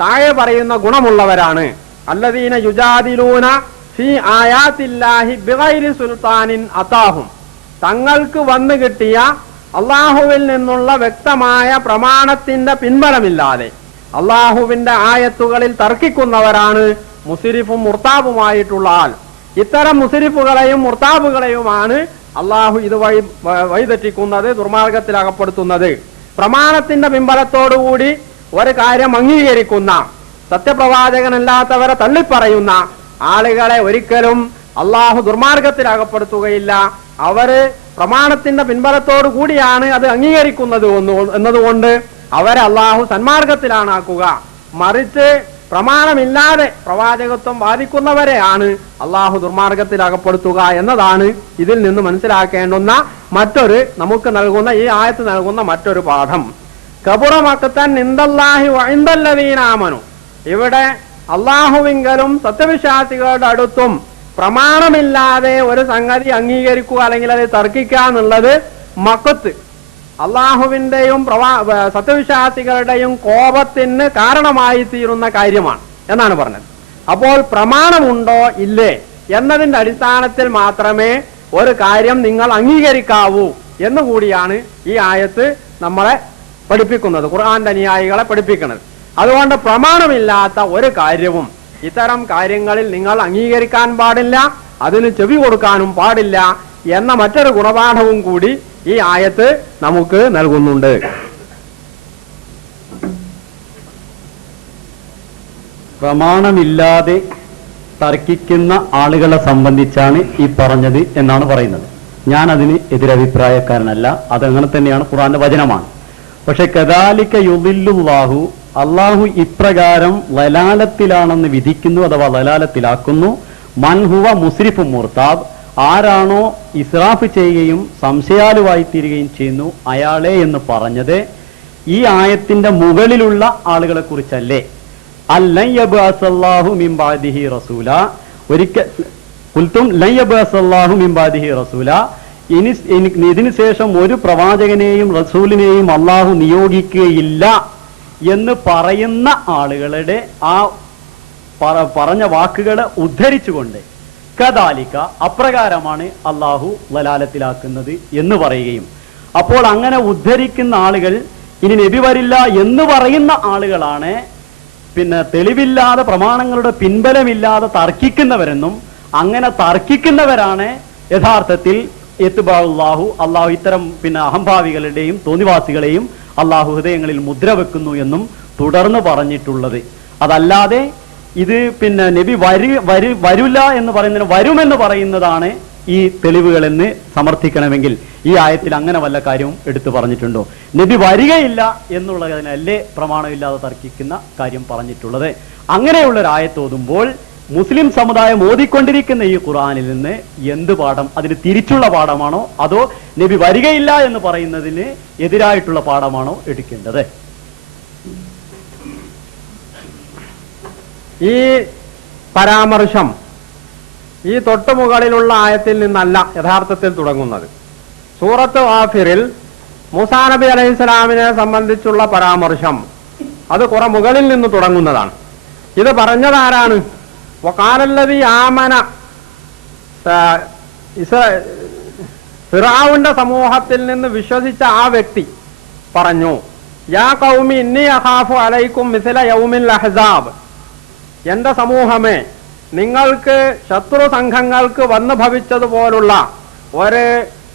താഴെ പറയുന്ന ഗുണമുള്ളവരാണ്. അല്ലദീന യുജാദിലൂന ഫീ ആയാത്തില്ലാഹി ബിഗൈരി സുൽത്താനിൻ അതാഹും, തങ്ങൾക്ക് വന്നു കിട്ടിയ അള്ളാഹുവിൽ നിന്നുള്ള വ്യക്തമായ പ്രമാണത്തിന്റെ പിൻബലമില്ലാതെ അള്ളാഹുവിന്റെ ആയത്തുകളിൽ തർക്കിക്കുന്നവരാണ് മുസ്രിഫും മുർത്താബുമായിട്ടുള്ള ആൾ. ഇത്തരം മുസ്രിഫുകളെയും മുർത്താബുകളെയുമാണ് അള്ളാഹു ഇതുവഴി വഴിതെറ്റിക്കുന്നത്, ദുർമാർഗത്തിൽ അകപ്പെടുത്തുന്നത്. പ്രമാണത്തിന്റെ പിൻബലത്തോടുകൂടി ഒരു കാര്യം അംഗീകരിക്കുന്ന, സത്യപ്രവാചകനല്ലാത്തവരെ തള്ളിപ്പറയുന്ന ആളുകളെ ഒരിക്കലും അള്ളാഹു ദുർമാർഗത്തിൽ അകപ്പെടുത്തുകയില്ല. അവര് പ്രമാണത്തിന്റെ പിൻബലത്തോടു കൂടിയാണ് അത് അംഗീകരിക്കുന്നത് എന്നതുകൊണ്ട് അവരെ അള്ളാഹു സന്മാർഗത്തിലാണ് ആക്കുക. മറിച്ച് പ്രമാണമില്ലാതെ പ്രവാചകത്വം വാദിക്കുന്നവരെയാണ് അള്ളാഹു ദുർമാർഗത്തിൽ അകപ്പെടുത്തുക എന്നതാണ് ഇതിൽ നിന്ന് മനസ്സിലാക്കേണ്ടുന്ന മറ്റൊരു, നമുക്ക് നൽകുന്ന, ഈ ആയത്ത് നൽകുന്ന മറ്റൊരു പാഠം. കബുറ മഖ്തൻ ഇൻദല്ലാഹി വഇൻദല്ലദീന ആമനു, ഇവിടെ അള്ളാഹുവിങ്കലും സത്യവിശ്വാസികളുടെ അടുത്തും പ്രമാണമില്ലാതെ ഒരു സംഗതി അംഗീകരിക്കുക അല്ലെങ്കിൽ അത് തർക്കിക്കുക എന്നുള്ളത് മഖത്ത്, അള്ളാഹുവിന്റെയും സത്യവിശ്വാസികളുടെയും കോപത്തിന് കാരണമായി തീരുന്ന കാര്യമാണ് എന്നാണ് പറഞ്ഞത്. അപ്പോൾ പ്രമാണമുണ്ടോ ഇല്ലേ എന്നതിന്റെ അടിസ്ഥാനത്തിൽ മാത്രമേ ഒരു കാര്യം നിങ്ങൾ അംഗീകരിക്കാവൂ എന്നുകൂടിയാണ് ഈ ആയത്ത് നമ്മളെ പഠിപ്പിക്കുന്നത്, ഖുർആന്റെ അനുയായികളെ പഠിപ്പിക്കുന്നത്. അതുകൊണ്ട് പ്രമാണമില്ലാത്ത ഒരു കാര്യവും ഇത്തരം കാര്യങ്ങളിൽ നിങ്ങൾ അംഗീകരിക്കാൻ പാടില്ല, അതിന് ചെവി കൊടുക്കാനും പാടില്ല എന്ന മറ്റൊരു ഗുണപാഠവും കൂടി ഈ ആയത്ത് നമുക്ക് നൽകുന്നുണ്ട്. പ്രമാണമില്ലാതെ തർക്കിക്കുന്ന ആളുകളെ സംബന്ധിച്ചാണ് ഈ പറഞ്ഞത് എന്നാണ് പറയുന്നത്. ഞാൻ അതിന് എതിരഭിപ്രായക്കാരനല്ല, അതങ്ങനെ തന്നെയാണ്, ഖുർആന്റെ വചനമാണ്. പക്ഷെ കദാലിക യുദില്ലുല്ലാഹു, അള്ളാഹു ഇപ്രകാരം ലലാലത്തിലാണെന്ന് വിധിക്കുന്നു അഥവാ ലലാലത്തിലാക്കുന്നു. മൻഹുവ മുസ്രിഫും മുർത്താബ്, ആരാണോ ഇസ്രാഫ് ചെയ്യുകയും സംശയാലുവായി തീരുകയും ചെയ്യുന്നു അയാളെ എന്ന് പറഞ്ഞത് ഈ ആയത്തിന്റെ മുകളിലുള്ള ആളുകളെ കുറിച്ചല്ലേ? അല്ലൻ യബ്അസല്ലാഹു മിൻ ബഅദിഹി റസൂല, ഒരിക്കൽ ഖുൽതും ലൻ യബ്അസല്ലാഹു മിൻ ബഅദിഹി റസൂല, ഇതിനു ശേഷം ഒരു പ്രവാചകനെയും റസൂലിനെയും അള്ളാഹു നിയോഗിക്കുകയില്ല എന്ന് പറയുന്ന ആളുകളുടെ ആ പറഞ്ഞ വാക്കുകളെ ഉദ്ധരിച്ചുകൊണ്ട് കദാലിക, അപ്രകാരമാണ് അള്ളാഹു ലലാലത്തിലാക്കുന്നത് എന്ന് പറയുകയും, അപ്പോൾ അങ്ങനെ ഉദ്ധരിക്കുന്ന ആളുകൾ ഇനി നബി വരില്ല എന്ന് പറയുന്ന ആളുകളാണ് പിന്നെ തെളിവില്ലാതെ പ്രമാണങ്ങളുടെ പിൻബലമില്ലാതെ തർക്കിക്കുന്നവരെന്നും, അങ്ങനെ തർക്കിക്കുന്നവരാണ് യഥാർത്ഥത്തിൽ യത്ബഉല്ലാഹു, അള്ളാഹു ഇത്തരം അഹംഭാവികളുടെയും തോന്നിവാസികളെയും അള്ളാഹു ഹൃദയങ്ങളിൽ മുദ്ര വെക്കുന്നു എന്നും തുടർന്ന് പറഞ്ഞിട്ടുള്ളത്. അതല്ലാതെ ഇത് നബി വരില്ല എന്ന് പറയുന്നതിന് വരുമെന്ന് പറയുന്നതാണ് ഈ തെളിവുകളെന്ന് സമർത്ഥിക്കണമെങ്കിൽ ഈ ആയത്തിൽ അങ്ങനെ വല്ല കാര്യവും എടുത്തു പറഞ്ഞിട്ടുണ്ടോ? നബി വരികയില്ല എന്നുള്ളതിനല്ലേ പ്രമാണമില്ലാതെ തർക്കിക്കുന്ന കാര്യം പറഞ്ഞിട്ടുള്ളത്. അങ്ങനെയുള്ളൊരു ആയത്തോതുമ്പോൾ മുസ്ലിം സമുദായം ഓതിക്കൊണ്ടിരിക്കുന്ന ഈ ഖുർആനിൽ നിന്ന് എന്ത് പാഠം? അതിന് തിരിച്ചുള്ള പാഠമാണോ അതോ നബി വരികയില്ല എന്ന് പറയുന്നതിന് എതിരായിട്ടുള്ള പാഠമാണോ എടുക്കേണ്ടത്? ഈ പരാമർശം ഈ തൊട്ടുമുകളിലുള്ള ആയത്തിൽ നിന്നല്ല യഥാർത്ഥത്തിൽ തുടങ്ങുന്നത്. സൂറത്ത് ഗാഫിറിൽ മൂസാ നബി അലൈഹി സ്വലാമിനെ സംബന്ധിച്ചുള്ള പരാമർശം അത് കുറെ മുകളിൽ നിന്ന് തുടങ്ങുന്നതാണ്. ഇത് പറഞ്ഞതാരാണ്? വഖാലല്ലദീ ആമന, ഫിർഔന്റെ സമൂഹത്തിൽ നിന്ന് വിശ്വസിച്ച ആ വ്യക്തി പറഞ്ഞു, യാ ഖൗമി ഇന്നി അഖാഫു അലൈക്കും മിസ്ല യൗമിൽ അഹ്സാബ്, എന്റെ സമൂഹമേ, നിങ്ങൾക്ക് ശത്രു സംഘങ്ങൾക്ക് വന്നു ഭവിച്ചതുപോലുള്ള ഒരു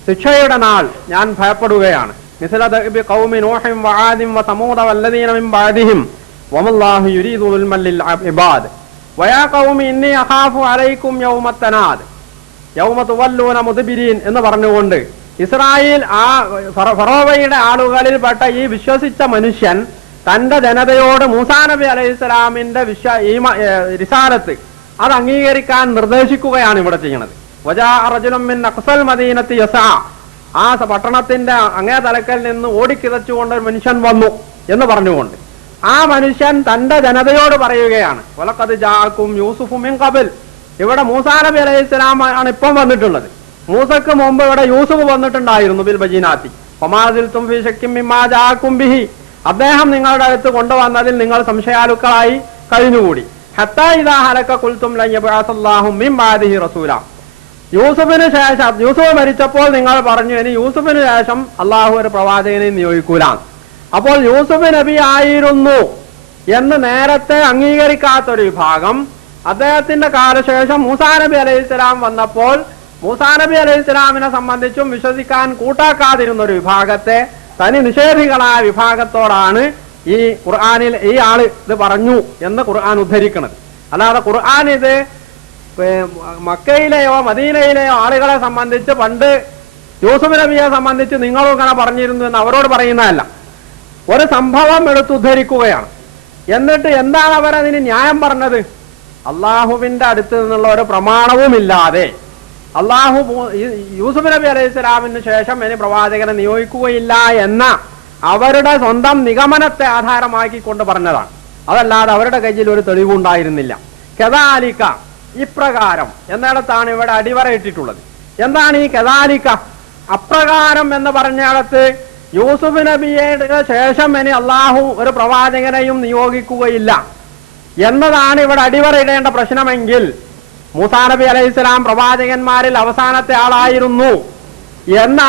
ശിക്ഷയുടെ നാൾ ഞാൻ ഭയപ്പെടുകയാണ്. മിസ്ല ദഅബി ഖൗമി നൂഹിൻ വആദിൻ വസമൂദ വല്ലദീന മിൻ ബഅദിഹിം വമല്ലാഹു യുരീദു ദുൽമൻ ലിൽ ഇബാദ് വയാ ഖൗമി ഇന്നി അഖാഫു അലൈക്കും യൗമത് തനാദ് യൗമ തുവല്ലൂന മുദ്ബിരീൻ എന്ന് പറഞ്ഞുകൊണ്ട് ഇസ്രായേൽ ഫറോവയുടെ ആളുകളിൽപ്പെട്ട ഈ വിശ്വസിച്ച മനുഷ്യൻ തന്റെ ജനതയോട് മൂസാ നബി അലൈഹി സ്വലാമിന്റെ റിസാലത്ത് അത് അംഗീകരിക്കാൻ നിർദ്ദേശിക്കുകയാണ് ഇവിടെ ചെയ്യുന്നത്. വജാ റജുലുൻ മിൻ അഖ്സൽ മദീനത്തി യസ്ആ, ആ പട്ടണത്തിന്റെ അങ്ങേ തലക്കൽ നിന്ന് ഓടിക്കിതച്ചുകൊണ്ട് ഒരു മനുഷ്യൻ വന്നു എന്ന് പറഞ്ഞുകൊണ്ട് ആ മനുഷ്യൻ തന്റെ ജനതയോട് പറയുകയാണ്, വലഖദ് ജാഅക്കും യൂസുഫു മിൻ ഖബൽ, ഇവിടെ മൂസാ നബി അലൈഹി സ്വലാം ആണ് ഇപ്പം വന്നിട്ടുള്ളത്. മൂസക്ക് മുമ്പ് ഇവിടെ യൂസുഫ് വന്നിട്ടുണ്ടായിരുന്നു ബിൽ ബജീനാത്തി ഫമാസിൽതും ഫീ ശക്കിൻ മിമ്മാ ജാഅക്കും ബിഹി, അദ്ദേഹം നിങ്ങളുടെ അടുത്ത് കൊണ്ടുവന്നതിൽ നിങ്ങൾ സംശയാലുക്കളായി കഴിഞ്ഞുകൂടി. ഹത്താ ഇദാ ഹലക ഖുൽതും ലൻ യബ്അസല്ലാഹു മിൻ ബഅദിഹി റസൂല, യൂസുഫിന് ശേഷം യൂസുഫ് മരിച്ചപ്പോൾ നിങ്ങൾ പറഞ്ഞു ഇനി യൂസുഫിന് ശേഷം അള്ളാഹു ഒരു പ്രവാചകനെ നിയോഗിക്കൂല. അപ്പോൾ യൂസുഫ് നബി ആയിരുന്നു എന്ന് നേരത്തെ അംഗീകരിക്കാത്തൊരു വിഭാഗം അദ്ദേഹത്തിന്റെ കാലശേഷം മൂസാ നബി അലൈഹി സ്വലാം വന്നപ്പോൾ മൂസാ നബി അലൈഹി സ്വലാമിനെ സംബന്ധിച്ചും വിശ്വസിക്കാൻ കൂട്ടാക്കാതിരുന്ന ഒരു വിഭാഗത്തെ തനി നിഷേധികളായ വിഭാഗത്തോടാണ് ഈ ഖുർആനിൽ ഈ ആള് ഇത് പറഞ്ഞു എന്ന് ഖുർആൻ ഉദ്ധരിക്കുന്നത്. അല്ലാതെ ഖുർആൻ ഇത് മക്കയിലെയോ മദീനയിലെയോ ആളുകളെ സംബന്ധിച്ച് പണ്ട് യൂസുഫ് നബിയെ സംബന്ധിച്ച് നിങ്ങളും ഇങ്ങനെ പറഞ്ഞിരുന്നു എന്ന് അവരോട് പറയുന്നതല്ല. ഒരു സംഭവം എടുത്തുദ്ധരിക്കുകയാണ്. എന്നിട്ട് എന്താണ് അവരതിന് ന്യായം പറഞ്ഞത്? അള്ളാഹുവിന്റെ അടുത്ത് നിന്നുള്ള ഒരു പ്രമാണവുമില്ലാതെ അള്ളാഹു യൂസുഫ് നബി അലൈഹി സ്വലാമിന് ശേഷം ഇനി പ്രവാചകനെ നിയോഗിക്കുകയില്ല എന്ന അവരുടെ സ്വന്തം നിഗമനത്തെ ആധാരമാക്കിക്കൊണ്ട് പറഞ്ഞതാണ്. അതല്ലാതെ അവരുടെ കയ്യിൽ ഒരു തെളിവുണ്ടായിരുന്നില്ല. കദാലിക, ഇപ്രകാരം എന്നിടത്താണ് ഇവിടെ അടിവരയിട്ടിട്ടുള്ളത്. എന്താണ് ഈ കദാലിക? അപ്രകാരം എന്ന് പറഞ്ഞിടത്ത് യൂസുഫ് നബിയുടെ ശേഷം ഇനി അള്ളാഹു ഒരു പ്രവാചകനെയും നിയോഗിക്കുകയില്ല എന്നതാണ് ഇവിടെ അടിവരയിടേണ്ട പ്രശ്നമെങ്കിൽ മൂസാ നബി അലൈഹി സ്വലാം പ്രവാചകന്മാരിൽ അവസാനത്തെ ആളായിരുന്നു എന്ന